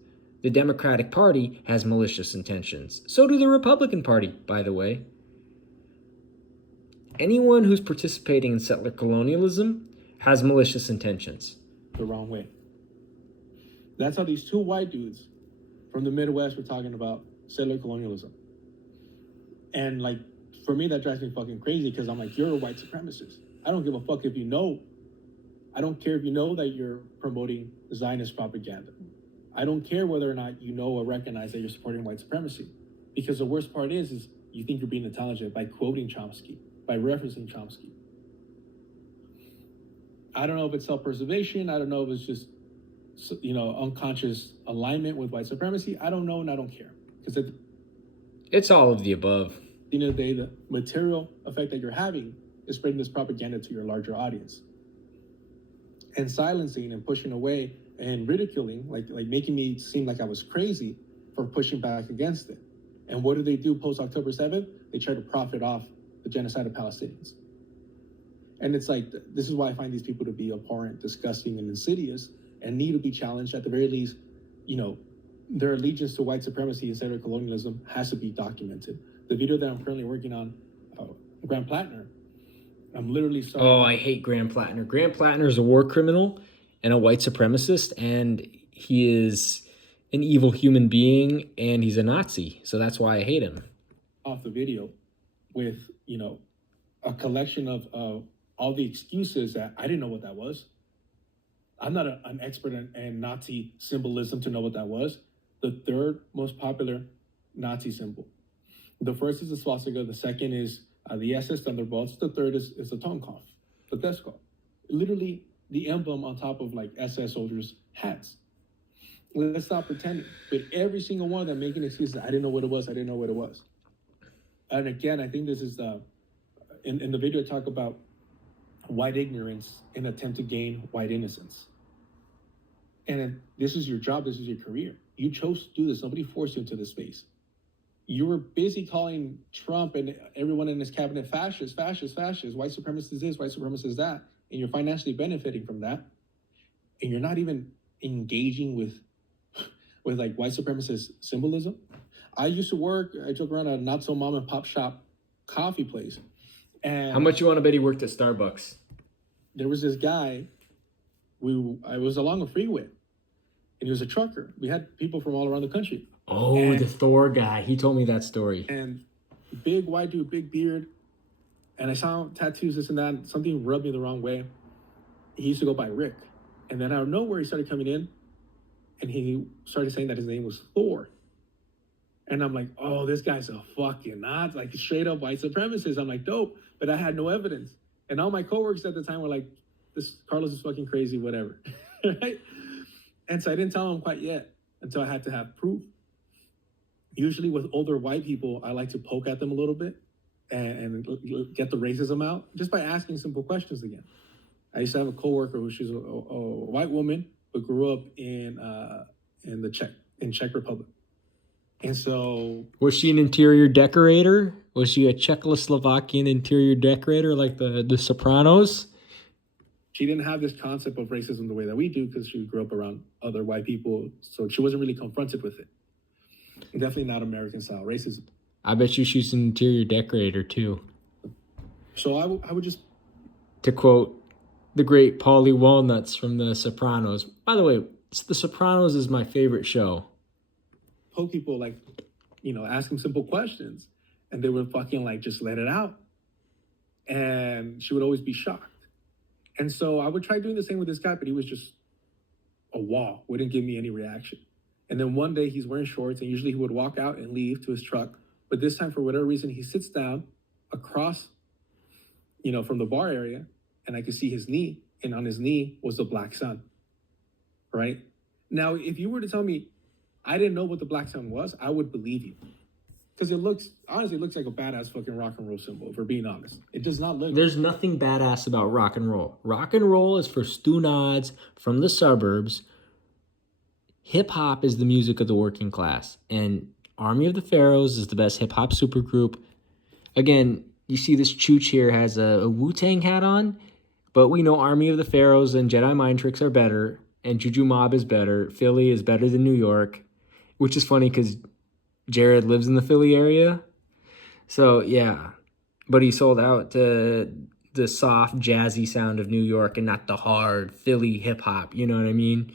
The Democratic Party has malicious intentions. So do the Republican Party, by the way. Anyone who's participating in settler colonialism has malicious intentions. The wrong way. That's how these two white dudes from the Midwest were talking about settler colonialism. And like, for me, that drives me fucking crazy because I'm like, you're a white supremacist. I don't give a fuck if you know. I don't care if you know that you're promoting Zionist propaganda. I don't care whether or not you know or recognize that you're supporting white supremacy. Because the worst part is you think you're being intelligent by quoting Chomsky, by referencing Chomsky. I don't know if it's self-preservation. I don't know if it's just, unconscious alignment with white supremacy. I don't know, and I don't care. Because it's all of the above. At the end of the day, the material effect that you're having is spreading this propaganda to your larger audience. And silencing and pushing away and ridiculing, like making me seem like I was crazy for pushing back against it. And what do they do post-October 7th? They try to profit off the genocide of Palestinians. And it's like, this is why I find these people to be abhorrent, disgusting, and insidious, and need to be challenged. At the very least, their allegiance to white supremacy and settler colonialism has to be documented. The video that I'm currently working on, Graham Plattner, I'm literally starting. Oh, I hate Graham Plattner. Graham Plattner is a war criminal and a white supremacist, and he is an evil human being, and he's a Nazi. So that's why I hate him. Off the video with, a collection of all the excuses that I didn't know what that was. I'm not an expert in Nazi symbolism to know what that was. The third most popular Nazi symbol. The first is the swastika. The second is the SS Thunderbolts. The third is the Totenkopf, the death skull. Literally the emblem on top of like SS soldiers' hats. Let's stop pretending. But every single one of them making excuses. I didn't know what it was. I didn't know what it was. And again, I think this is in the video I talk about white ignorance in an attempt to gain white innocence. And this is your job. This is your career. You chose to do this. Nobody forced you into this space. You were busy calling Trump and everyone in his cabinet fascist, white supremacist this, white supremacist that, and you're financially benefiting from that. And you're not even engaging with like white supremacist symbolism. I used to I took around a not so mom and pop shop coffee place. And how much you want to bet he worked at Starbucks? There was this guy, I was along a freeway, and he was a trucker. We had people from all around the country. Oh, the Thor guy. He told me that story. And big white dude, big beard. And I saw tattoos, this and that. Something rubbed me the wrong way. He used to go by Rick. And then out of nowhere, he started coming in, and he started saying that his name was Thor. And I'm like, oh, this guy's a fucking Nazi, like straight up white supremacist. I'm like, dope. But I had no evidence. And all my coworkers at the time were like, this Carlos is fucking crazy, whatever. Right? And so I didn't tell him quite yet until I had to have proof. Usually with older white people, I like to poke at them a little bit and get the racism out just by asking simple questions again. I used to have a coworker who she's a white woman, but grew up in Czech Republic. And so... Was she an interior decorator? Was she a Czechoslovakian interior decorator like the Sopranos? She didn't have this concept of racism the way that we do because she grew up around other white people. So she wasn't really confronted with it. Definitely not American-style racism. I bet you she's an interior decorator, too. So I would just... To quote the great Paulie Walnuts from The Sopranos. By the way, The Sopranos is my favorite show. Poke people, like, ask them simple questions. and they would fucking like just let it out. And she would always be shocked. And so I would try doing the same with this guy, but he was just a wall, wouldn't give me any reaction. And then one day he's wearing shorts, and usually he would walk out and leave to his truck. But this time, for whatever reason, he sits down across, from the bar area, and I could see his knee, and on his knee was the black sun, right? Now, if you were to tell me I didn't know what the black sun was, I would believe you. Because it looks like a badass fucking rock and roll symbol, if we're being honest. It does not look... There's nothing badass about rock and roll. Rock and roll is for stunads from the suburbs. Hip-hop is the music of the working class. And Army of the Pharaohs is the best hip-hop supergroup. Again, you see this Chooch here has a Wu-Tang hat on, but we know Army of the Pharaohs and Jedi Mind Tricks are better, and Juju Mob is better. Philly is better than New York, which is funny because Jared lives in the Philly area. So, yeah. But he sold out to the soft, jazzy sound of New York and not the hard Philly hip-hop. You know what I mean?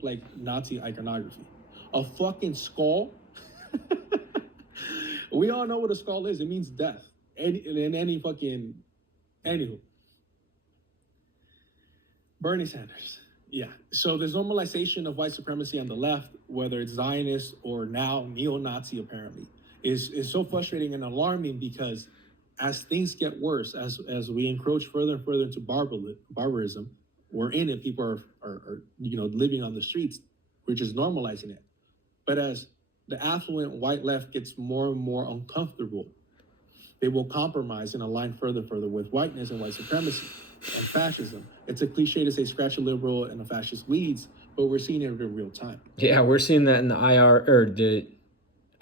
Like Nazi iconography. A fucking skull. We all know what a skull is. It means death. Any fucking... Anywho. Bernie Sanders. Yeah. So there's normalization of white supremacy on the left, whether it's Zionist or now neo-Nazi apparently, is so frustrating and alarming because as things get worse, as we encroach further and further into barbarism, we're in it, people are living on the streets, we're just normalizing it. But as the affluent white left gets more and more uncomfortable, they will compromise and align further with whiteness and white supremacy and fascism. It's a cliche to say scratch a liberal and a fascist leads, but we're seeing it in real time. Yeah, we're seeing that in the the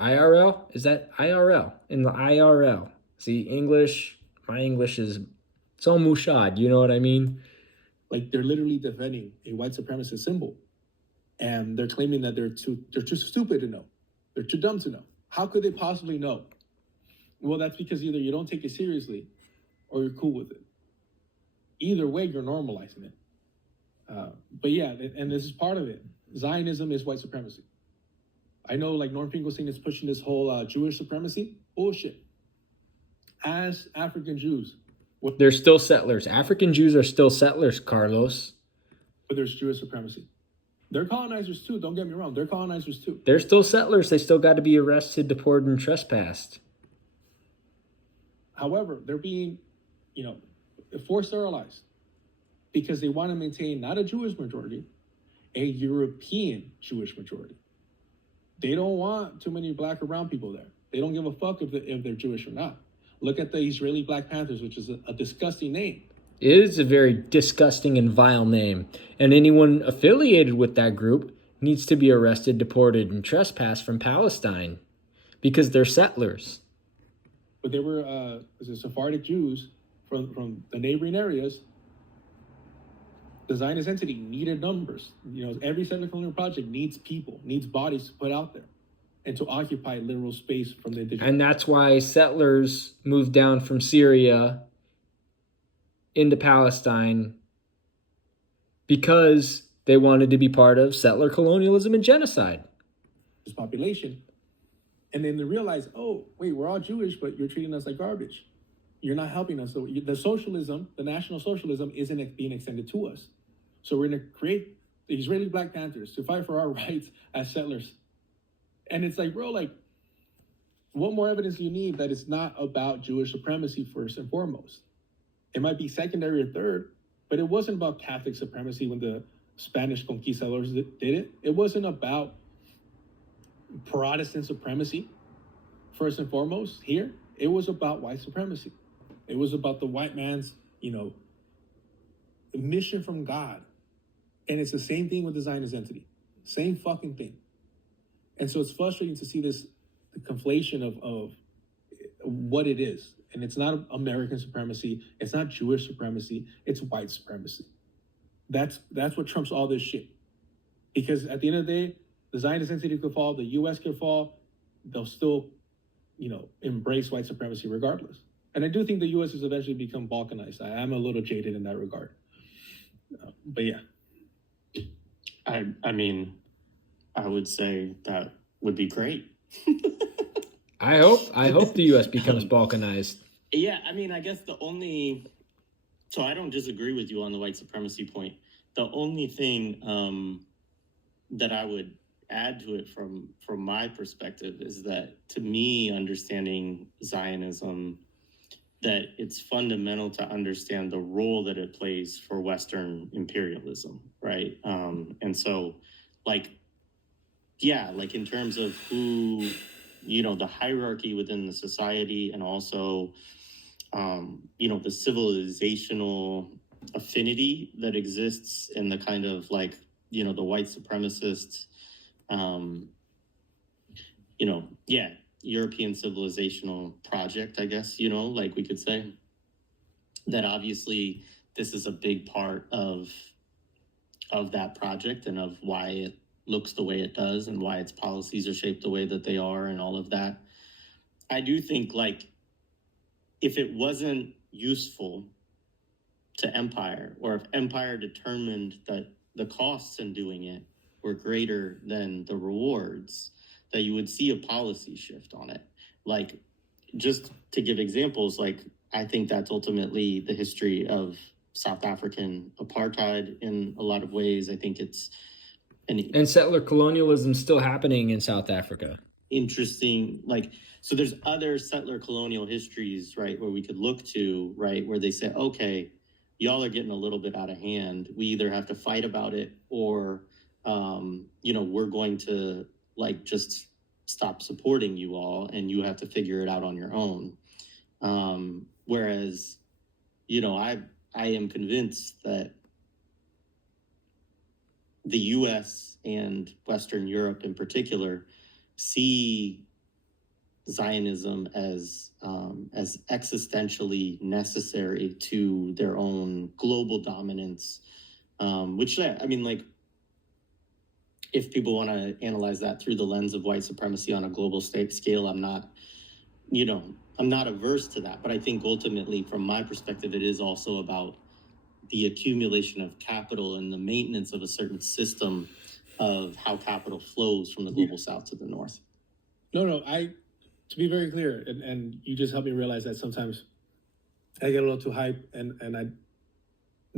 IRL. Is that IRL? In the IRL. See, English, my English is so mushad, you know what I mean? Like they're literally defending a white supremacist symbol, and they're claiming that they're too stupid to know. They're too dumb to know. How could they possibly know? Well, that's because either you don't take it seriously or you're cool with it. Either way, you're normalizing it. But yeah, and this is part of it. Zionism is white supremacy. I know like Norm Finkelstein is pushing this whole Jewish supremacy. Bullshit. As African Jews. They're still settlers. African Jews are still settlers, Carlos. But there's Jewish supremacy. They're colonizers too, don't get me wrong. They're colonizers too. They're still settlers. They still got to be arrested, deported, and trespassed. However, they're being, forced sterilized because they want to maintain not a Jewish majority, a European Jewish majority. They don't want too many black or brown people there. They don't give a fuck if they're Jewish or not. Look at the Israeli Black Panthers, which is a disgusting name. It is a very disgusting and vile name, and anyone affiliated with that group needs to be arrested, deported, and trespassed from Palestine because they're settlers. But they were Sephardic Jews from the neighboring areas. The Zionist entity needed numbers. Every settler colonial project needs people, needs bodies to put out there and to occupy literal space from the indigenous. And that's why settlers moved down from Syria into Palestine, because they wanted to be part of settler colonialism and genocide. This population. And then they realize, oh, wait, we're all Jewish, but you're treating us like garbage. You're not helping us. So the socialism, the National Socialism, isn't being extended to us. So we're going to create the Israeli Black Panthers to fight for our rights as settlers. And it's like, bro, like, what more evidence do you need that it's not about Jewish supremacy first and foremost? It might be secondary or third, but it wasn't about Catholic supremacy when the Spanish conquistadors did it. It wasn't about Protestant supremacy first and foremost here. It was about white supremacy. It was about the white man's, mission from God. And it's the same thing with the Zionist entity. Same fucking thing. And so it's frustrating to see the conflation of what it is. And it's not American supremacy. It's not Jewish supremacy. It's white supremacy. That's what trumps all this shit. Because at the end of the day, the Zionist entity could fall, the U.S. could fall, they'll still, embrace white supremacy regardless. And I do think the U.S. has eventually become balkanized. I am a little jaded in that regard. But yeah. I mean, I would say that would be great. I hope the U.S. becomes balkanized. Yeah, I mean, I guess so I don't disagree with you on the white supremacy point. The only thing that I would add to it from my perspective is that, to me, understanding Zionism, that it's fundamental to understand the role that it plays for Western imperialism, right? And so, like, yeah, like in terms of who, the hierarchy within the society, and also, the civilizational affinity that exists in the kind of like, the white supremacist, yeah, European civilizational project, I guess, like we could say that obviously this is a big part of that project and of why it looks the way it does and why its policies are shaped the way that they are and all of that. I do think, like, if it wasn't useful to empire, or if empire determined that the costs in doing it were greater than the rewards, that you would see a policy shift on it. Like, just to give examples, like, I think that's ultimately the history of South African apartheid in a lot of ways. I think it's And settler colonialism still happening in South Africa. interesting, like, so there's other settler colonial histories, right, where we could look to, right, where they say, okay, y'all are getting a little bit out of hand. We either have to fight about it, or we're going to, like, just stop supporting you all and you have to figure it out on your own. Whereas, I am convinced that the US and Western Europe in particular see Zionism as existentially necessary to their own global dominance, which, I mean, like, if people want to analyze that through the lens of white supremacy on a global scale, I'm not averse to that. But I think ultimately, from my perspective, it is also about the accumulation of capital and the maintenance of a certain system of how capital flows from the global south to the north. No, to be very clear, and you just helped me realize that sometimes I get a little too hype and I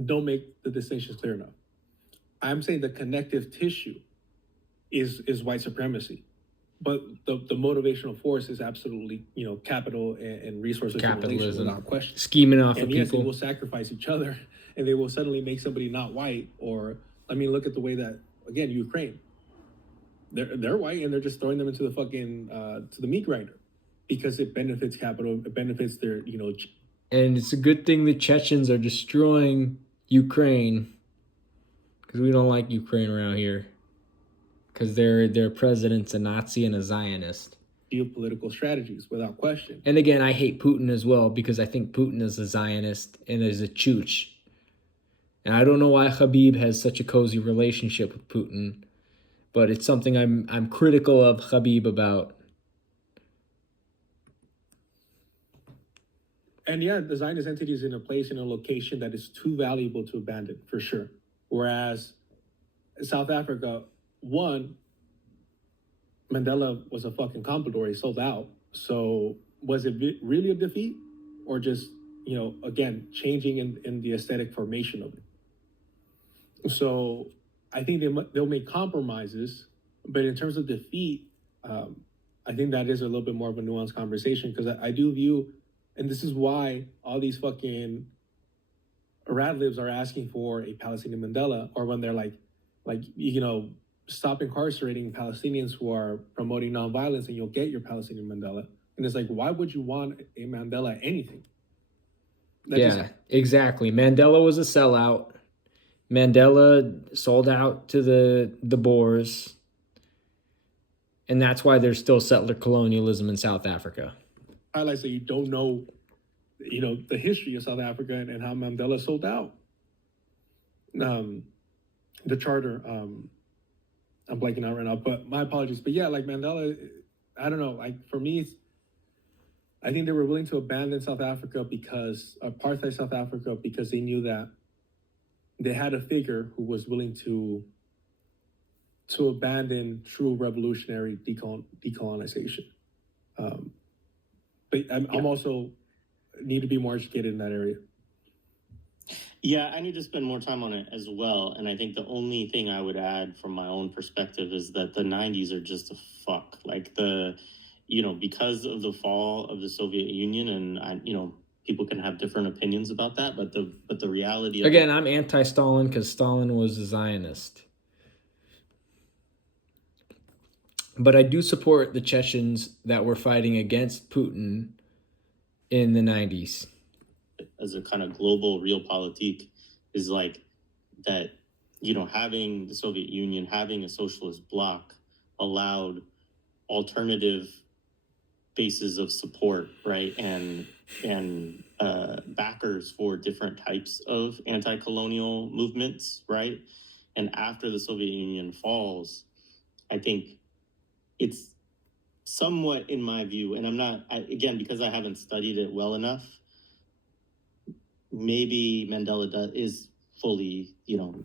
don't make the distinctions clear enough. I'm saying the connective tissue is white supremacy, but the motivational force is absolutely, capital and resource accumulation, Capitalism, without question. scheming off And of yes, they people. will sacrifice each other, and they will suddenly make somebody not white. Or, I mean, look at the way that, again, Ukraine, they're white and they're just throwing them into the fucking to the meat grinder because it benefits capital, it benefits their, And it's a good thing the Chechens are destroying Ukraine, because we don't like Ukraine around here, because their president's a Nazi and a Zionist. geopolitical strategies, without question. And again, I hate Putin as well, because I think Putin is a Zionist and is a chooch. And I don't know why Habib has such a cozy relationship with Putin, but it's something I'm critical of Habib about. And yeah, the Zionist entity is in a place, in a location that is too valuable to abandon, for sure. Whereas South Africa, one, Mandela was a fucking Commodore, he sold out. So was it really a defeat, or just, again, changing in the aesthetic formation of it? So I think they'll make compromises, but in terms of defeat, I think that is a little bit more of a nuanced conversation, because I do view, and this is why all these fucking radlibs are asking for a Palestinian Mandela, or when they're like, stop incarcerating Palestinians who are promoting nonviolence and you'll get your Palestinian Mandela. And it's like, why would you want a Mandela anything? Exactly. Mandela was a sellout. Mandela sold out to the Boers. And that's why there's still settler colonialism in South Africa. Highlights that you don't know, the history of South Africa and how Mandela sold out. The charter, I'm blanking out right now, but my apologies. But yeah, like Mandela, I don't know. Like, for me, I think they were willing to abandon South Africa, because apartheid South Africa, because they knew that they had a figure who was willing to abandon true revolutionary decolonization. But I'm also need to be more educated in that area. Yeah, I need to spend more time on it as well. And I think the only thing I would add from my own perspective is that the 90s are just a fuck. Like because of the fall of the Soviet Union, and people can have different opinions about that, but the reality of Again, I'm anti-Stalin because Stalin was a Zionist. But I do support the Chechens that were fighting against Putin in the 90s. As a kind of global realpolitik is like that, having the Soviet Union, having a socialist bloc allowed alternative bases of support, right? And backers for different types of anti-colonial movements, right? And after the Soviet Union falls, I think it's somewhat, in my view, and again, because I haven't studied it well enough, maybe Mandela is fully,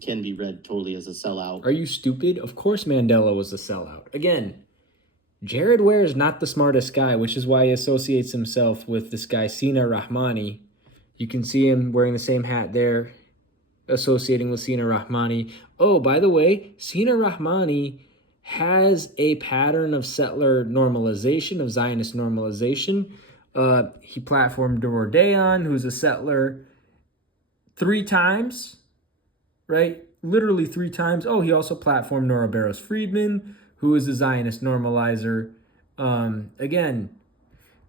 can be read totally as a sellout. Are you stupid? Of course Mandela was a sellout. Again, Jared Ware is not the smartest guy, which is why he associates himself with this guy, Sina Rahmani. You can see him wearing the same hat there, associating with Sina Rahmani. Oh, by the way, Sina Rahmani has a pattern of settler normalization, of Zionist normalization. He platformed Dor Dayan, who's a settler, 3 times, right? Literally 3 times. Oh, he also platformed Nora Barrows Friedman, who is a Zionist normalizer. Again,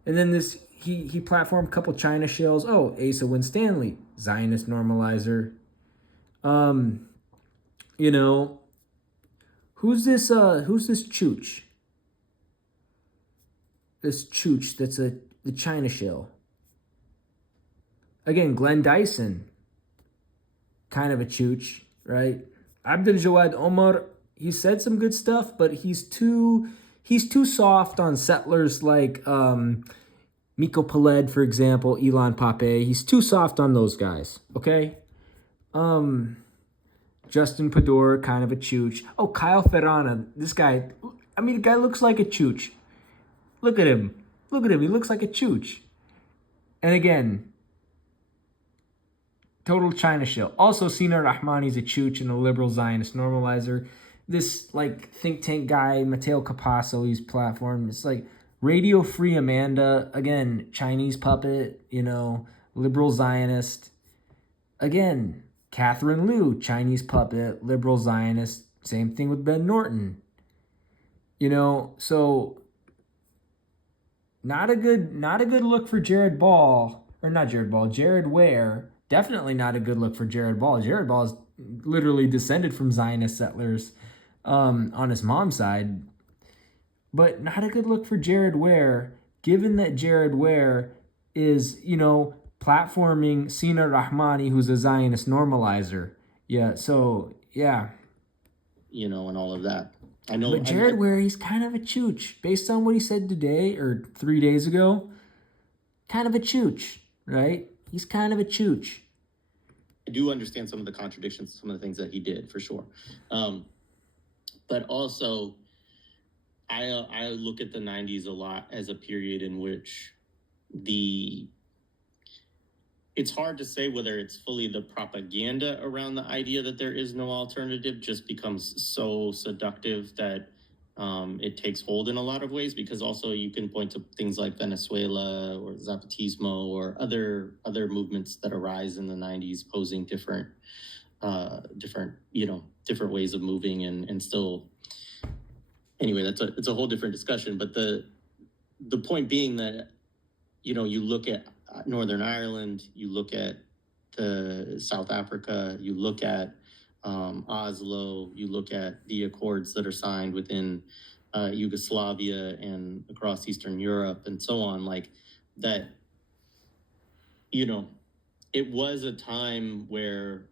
and then he platformed a couple China shells. Oh, Asa Winstanley, Zionist normalizer. Who's this chooch? This chooch that's the China shell. Again, Glenn Dyson, kind of a chooch, right? Abdel Jawad Omar, he said some good stuff, but he's too soft on settlers like Miko Peled, for example, Elon Pape. He's too soft on those guys, okay? Justin Pador, kind of a chooch. Oh, Kyle Ferrana, this guy, the guy looks like a chooch. Look at him. He looks like a chooch. And again, total China shell. Also, Sina Rahmani's a chooch and a liberal Zionist normalizer. This think tank guy, Mateo Capasso, he's platform. It's like Radio Free Amanda, again, Chinese puppet, liberal Zionist. Again, Catherine Liu, Chinese puppet, liberal Zionist. Same thing with Ben Norton. So not a good look for Jared Ware. Definitely not a good look for Jared Ball. Jared Ball is literally descended from Zionist settlers on his mom's side. But not a good look for Jared Ware, given that Jared Ware is, platforming Sina Rahmani, who's a Zionist normalizer. Yeah, so, yeah. And all of that. I know. But Jared Ware, he's kind of a chooch. Based on what he said today or 3 days ago, kind of a chooch, right? He's kind of a chooch. I do understand some of the contradictions, some of the things that he did, for sure. But also, I look at the 90s a lot as a period in which it's hard to say whether it's fully the propaganda around the idea that there is no alternative just becomes so seductive that it takes hold in a lot of ways, because also you can point to things like Venezuela or Zapatismo or other movements that arise in the 90s posing different ways of moving and still. Anyway, it's a whole different discussion. But the point being that, you look at Northern Ireland, you look at the South Africa, you look at Oslo, you look at the accords that are signed within Yugoslavia and across Eastern Europe and so on, like that, it was a time where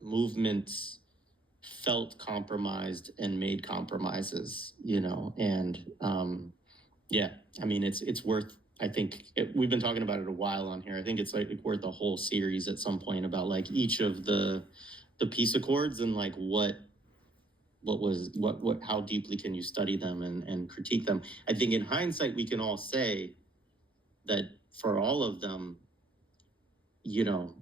movements felt compromised and made compromises, and it's worth, I think we've been talking about it a while on here. I think it's worth a whole series at some point about each of the peace accords and what how deeply can you study them and critique them? I think in hindsight, we can all say that for all of them, you know,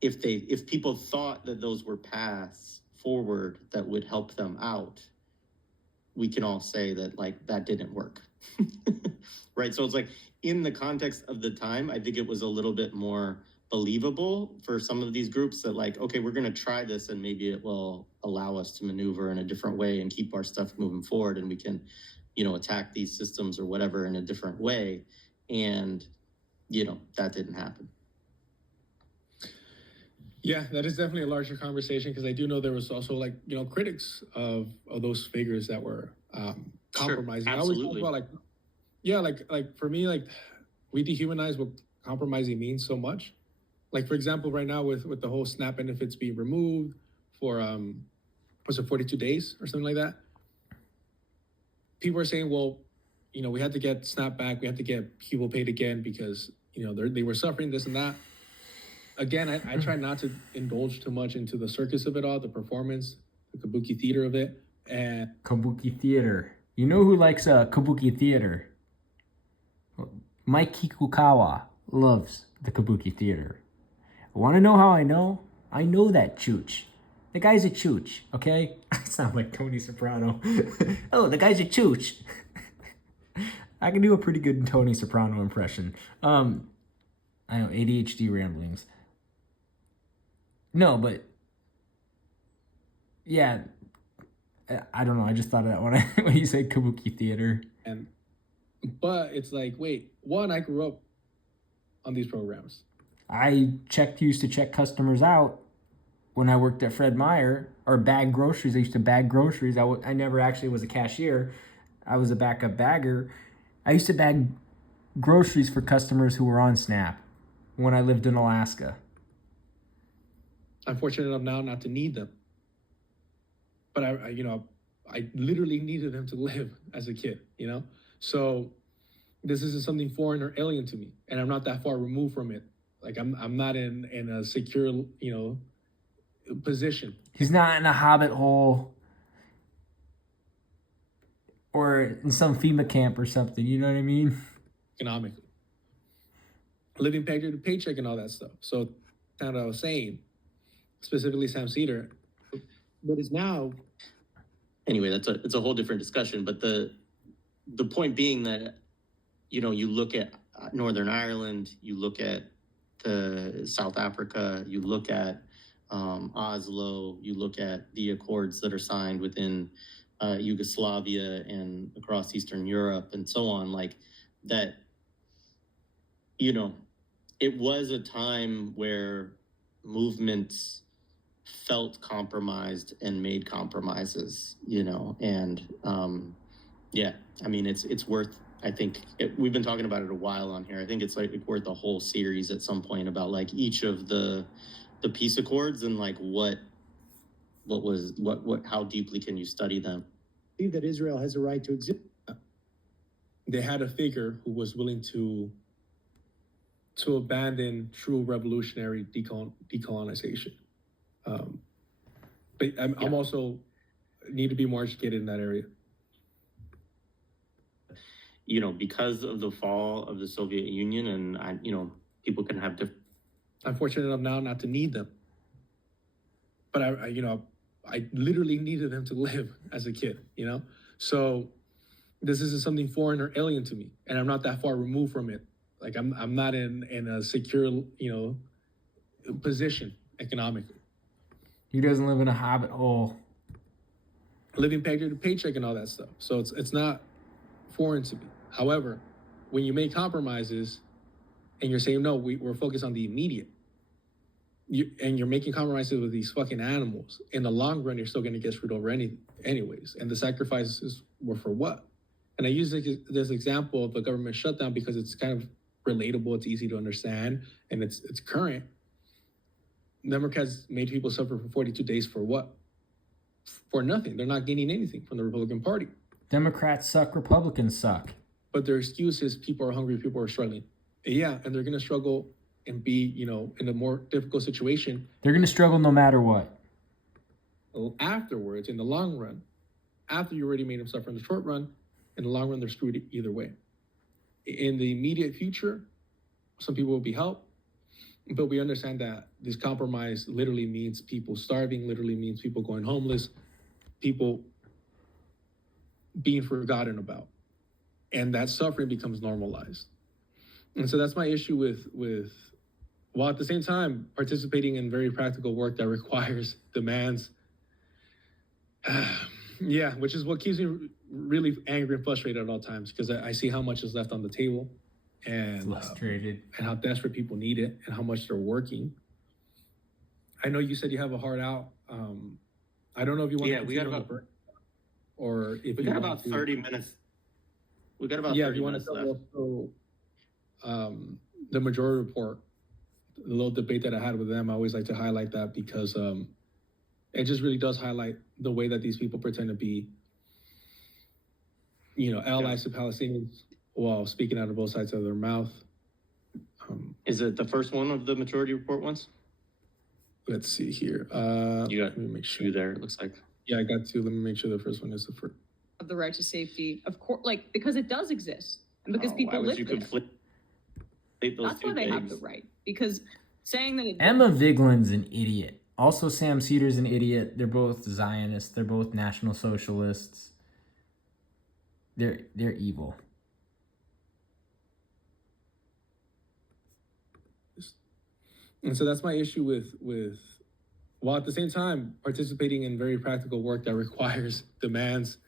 if people thought that those were paths forward that would help them out, we can all say that like that didn't work. Right? So it's like in the context of the time, I think it was a little bit more believable for some of these groups that like, okay, we're going to try this and maybe it will allow us to maneuver in a different way and keep our stuff moving forward, and we can, you know, attack these systems or whatever in a different way. And, you know, that didn't happen. Yeah, that is definitely a larger conversation, because I do know there was also like, you know, critics of those figures that were compromising. Sure, I always talk absolutely. about like, yeah, like for me, like we dehumanize what compromising means so much. Like for example, right now with the whole SNAP benefits being removed for was it 42 days or something like that? People are saying, well, you know, we had to get SNAP back, we had to get people paid again because, you know, they were suffering this and that. Again, I try not to indulge too much into the circus of it all, the performance, the kabuki theater of it. And Kabuki theater. You know who likes kabuki theater? Mike Kikukawa loves the kabuki theater. Want to know how I know? I know that chooch. The guy's a chooch, okay? I sound like Tony Soprano. Oh, the guy's a chooch. I can do a pretty good Tony Soprano impression. I know, ADHD ramblings. No, but yeah, I don't know. I just thought of that when you said kabuki theater. but it's like, wait, one, I grew up on these programs. I used to check customers out when I worked at Fred Meyer, or bag groceries. I used to bag groceries. I never actually was a cashier. I was a backup bagger. I used to bag groceries for customers who were on SNAP when I lived in Alaska. I'm fortunate enough now not to need them. But I you know, I literally needed them to live as a kid, you know? So this isn't something foreign or alien to me, and I'm not that far removed from it. Like I'm not in a secure, you know, position. He's not in a hobbit hole or in some FEMA camp or something, you know what I mean? Economically. Living paycheck to paycheck and all that stuff. So that's what I was saying, specifically Sam Cedar. But it's now Anyway, it's a whole different discussion. But the point being that, you know, you look at Northern Ireland, you look at South Africa, you look at Oslo, you look at the accords that are signed within Yugoslavia and across Eastern Europe and so on, like that, you know, it was a time where movements felt compromised and made compromises, you know, and yeah, I mean, it's worth, I think we've been talking about it a while on here. I think it's like worth a whole series at some point about like each of the peace accords and like what how deeply can you study them? that Israel has a right to exist. They had a figure who was willing to abandon true revolutionary decolonization. But I'm also need to be more educated in that area. You know, because of the fall of the Soviet Union, and you know, people can have different. I'm fortunate enough now not to need them, but I literally needed them to live as a kid, you know. So this isn't something foreign or alien to me, and I'm not that far removed from it. Like I'm not in a secure, you know, position economically. He doesn't live in a hobbit hole. Living paycheck to paycheck and all that stuff. So it's not foreign to me. However, when you make compromises and you're saying, no, we're focused on the immediate, and you're making compromises with these fucking animals, in the long run, you're still going to get screwed over anyways. And the sacrifices were for what? And I use this example of the government shutdown because it's kind of relatable, it's easy to understand, and it's current. Democrats made people suffer for 42 days for what? For nothing. They're not gaining anything from the Republican Party. Democrats suck, Republicans suck. But their excuse is people are hungry, people are struggling. Yeah, and they're going to struggle and be, you know, in a more difficult situation. They're going to struggle no matter what. afterwards, in the long run, after you already made them suffer in the short run, in the long run, they're screwed either way. In the immediate future, some people will be helped, but we understand that this compromise literally means people starving, literally means people going homeless, people being forgotten about, and that suffering becomes normalized. And so that's my issue with while at the same time participating in very practical work that requires demands. Yeah, which is what keeps me really angry and frustrated at all times, because I see how much is left on the table, and Frustrated. and how desperate people need it, and how much they're working. I know you said you have a heart out. I don't know if you want Yeah, to we got continue on about the or if we you got want about to, 30 minutes. We got about yeah, if 30 you want to minutes tell left. also the majority report, the little debate that I had with them, I always like to highlight that because it just really does highlight the way that these people pretend to be, allies to Palestinians while speaking out of both sides of their mouth. Is it the first one of the majority report ones? Let's see here. You got let me make sure. two there, it looks like. Yeah, I got two. Let me make sure the first one is the first. Of the right to safety, of course, because it does exist, and because people why would live you there. conflate those That's two why they have things? the right. Because saying that it Emma Viglin's an idiot. Also, Sam Cedar's an idiot. They're both Zionists. They're both National Socialists. They're evil. And so that's my issue with while at the same time participating in very practical work that requires demands.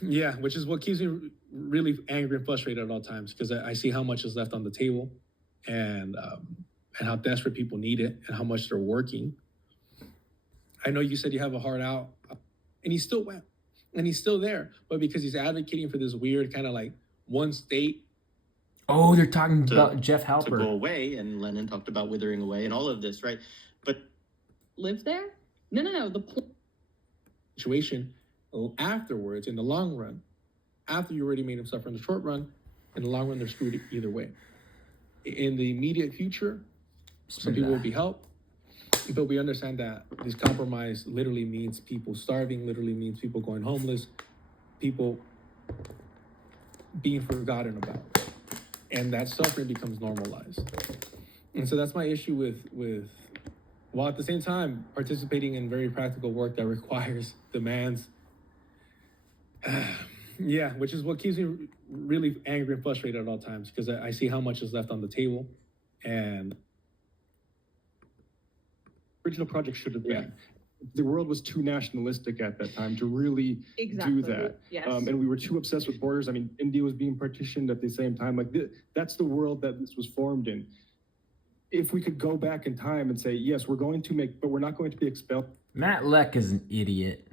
Yeah, which is what keeps me really angry and frustrated at all times, because I see how much is left on the table, and how desperate people need it, and how much they're working. I know you said you have a heart out, and he's still wet, and he's still there, but because he's advocating for this weird kind of like one state. Oh, they're talking about Jeff To go Halper. away, and Lenin talked about withering away and all of this, right? But live there. No. The Situation afterwards, in the long run, after you already made them suffer in the short run, in the long run, they're screwed either way. In the immediate future, some people will be helped, but we understand that this compromise literally means people starving, literally means people going homeless, people being forgotten about, and that suffering becomes normalized. And so that's my issue with while at the same time participating in very practical work that requires demands. Yeah, which is what keeps me really angry and frustrated at all times, because I see how much is left on the table, and original project should have been. The world was too nationalistic at that time to really do that. Yes. And we were too obsessed with borders. I mean, India was being partitioned at the same time. That's the world that this was formed in. If we could go back in time and say, yes, we're going to make, but we're not going to be expelled. Matt Leck is an idiot.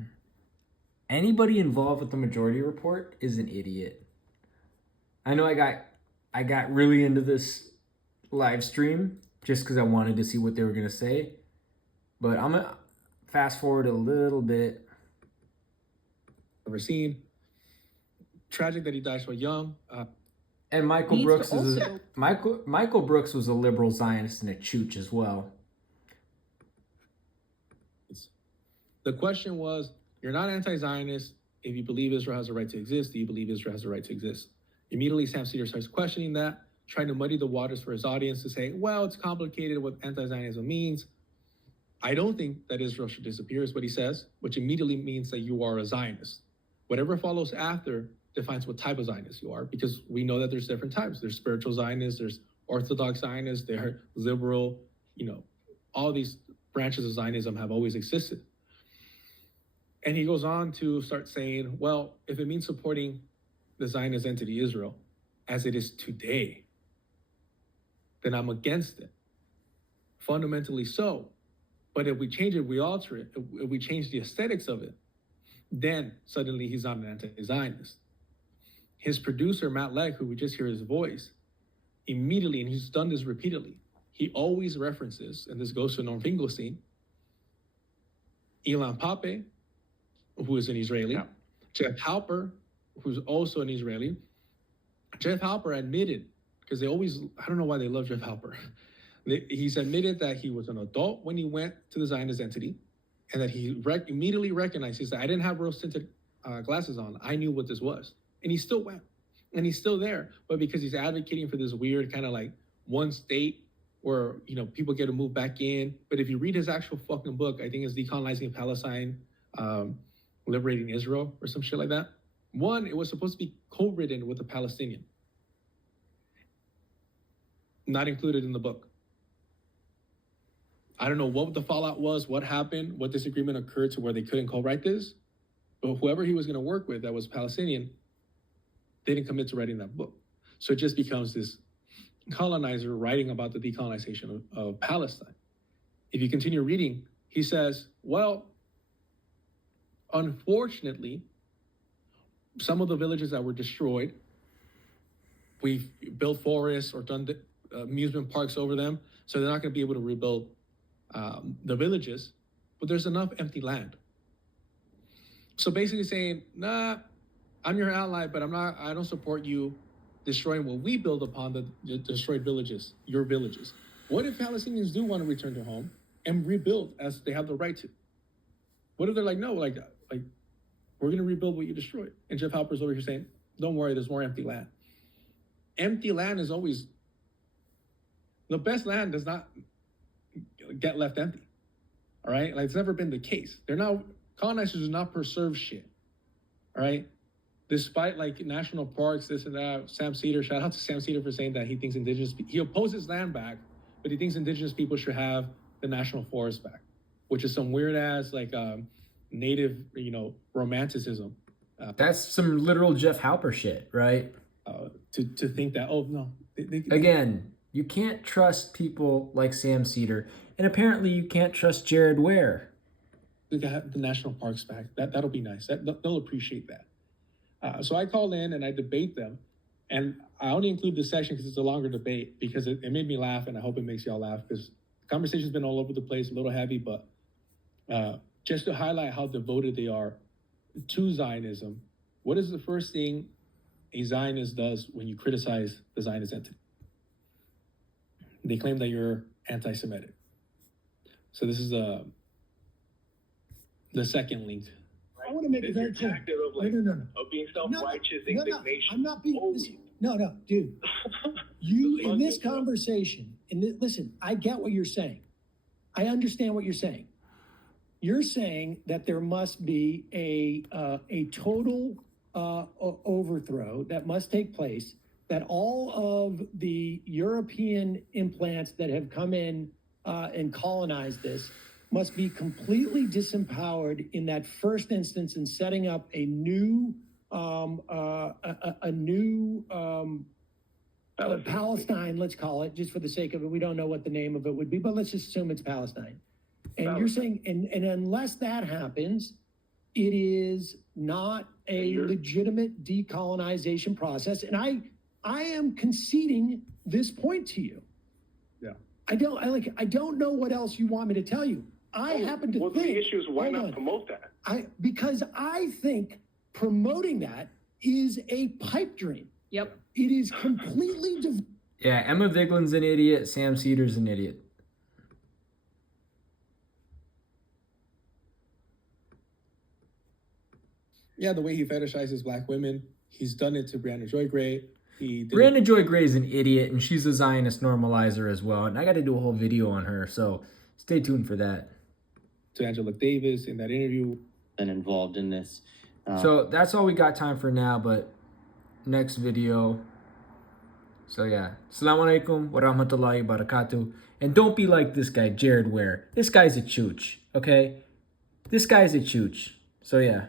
Anybody involved with the majority report is an idiot. I know I got really into this live stream just because I wanted to see what they were going to say. But I'm going to fast forward a little bit. Ever seen. Tragic that he died so young. And Michael Needs Brooks to is also- Michael Brooks was a liberal Zionist and a chooch as well. The question was, you're not anti-Zionist if you believe Israel has a right to exist. Do you believe Israel has a right to exist? Immediately, Sam Cedar starts questioning that, trying to muddy the waters for his audience to say, well, it's complicated what anti-Zionism means. I don't think that Israel should disappear, is what he says, which immediately means that you are a Zionist. Whatever follows after defines what type of Zionist you are, because we know that there's different types. There's spiritual Zionists, there's Orthodox Zionists, they're liberal, all these branches of Zionism have always existed. And he goes on to start saying, well, if it means supporting the Zionist entity Israel as it is today, then I'm against it. Fundamentally so. But if we change it, we alter it, if we change the aesthetics of it, then suddenly he's not an anti-Zionist. His producer, Matt Leck, who we just hear his voice, immediately, and he's done this repeatedly, he always references, and this goes to Norm Finkelstein, Ilan Pappé, who is an Israeli, Jeff Halper, who's also an Israeli. Jeff Halper admitted, because I don't know why they love Jeff Halper. He's admitted that he was an adult when he went to the Zionist entity. and that he immediately recognized. He said, I didn't have rose-tinted glasses on. I knew what this was. And he still went. And he's still there. But because he's advocating for this weird kind of like one state where, you know, people get to move back in. But if you read his actual fucking book, I think it's Decolonizing Palestine, Liberating Israel or some shit like that. One, it was supposed to be co-written with a Palestinian. Not included in the book. I don't know what the fallout was, what happened, what disagreement occurred to where they couldn't co-write this. But whoever he was going to work with that was Palestinian didn't commit to writing that book. So it just becomes this colonizer writing about the decolonization of Palestine. If you continue reading, he says, well, unfortunately, some of the villages that were destroyed, we've built forests or done amusement parks over them, so they're not going to be able to rebuild the villages, but there's enough empty land. So basically saying, nah, I'm your ally, but I don't support you destroying what we build upon the destroyed villages, your villages. What if Palestinians do want to return to home and rebuild as they have the right to? What if they're like, no, like we're going to rebuild what you destroyed? And Jeff Halper's over here saying, don't worry, there's more empty land. Empty land is always, the best land does not get left empty. All right? Like, it's never been the case. Colonizers do not preserve shit. All right? Despite like national parks, this and that, Sam Cedar, shout out to Sam Cedar for saying that he thinks he opposes land back, but he thinks indigenous people should have the national forest back, which is some weird ass like native, romanticism. That's some literal Jeff Halper shit, right? To think that, oh no. Again, you can't trust people like Sam Cedar, and apparently you can't trust Jared Ware. They have the national parks back. That'll be nice. They'll appreciate that. So I called in and I debate them, and I only include this section because it's a longer debate because it made me laugh, and I hope it makes y'all laugh because the conversation's been all over the place, a little heavy, but just to highlight how devoted they are to Zionism. What is the first thing a Zionist does when you criticize the Zionist entity? They claim that you're anti-Semitic. So this is the second link. I want to make it very clear. No. Of being self-righteous indignation. I'm not being. No, dude. You in this conversation, listen. I get what you're saying. I understand what you're saying. You're saying that there must be a total overthrow that must take place. That all of the European implants that have come in and colonized this must be completely disempowered in that first instance in setting up a new Palestine, let's call it, just for the sake of it. We don't know what the name of it would be, but let's just assume it's Palestine. And you're saying, and unless that happens, it is not a legitimate decolonization process. And I am conceding this point to you. Yeah. I don't know what else you want me to tell you. I happen to think. The issue is why not promote that? Because I think promoting that is a pipe dream. Yep. It is completely. Yeah, Emma Viglin's an idiot. Sam Cedar's an idiot. Yeah, the way he fetishizes black women, he's done it to Brianna Joy Gray. Brianna Joy Gray is an idiot, and she's a Zionist normalizer as well. And I got to do a whole video on her, so stay tuned for that. To Angela Davis in that interview. Been involved in this. So that's all we got time for now, but next video. So yeah, Assalamu alaikum wa rahmatullahi wa barakatuh. And don't be like this guy, Jared Ware. This guy's a chooch, okay? This guy's a chooch. So yeah.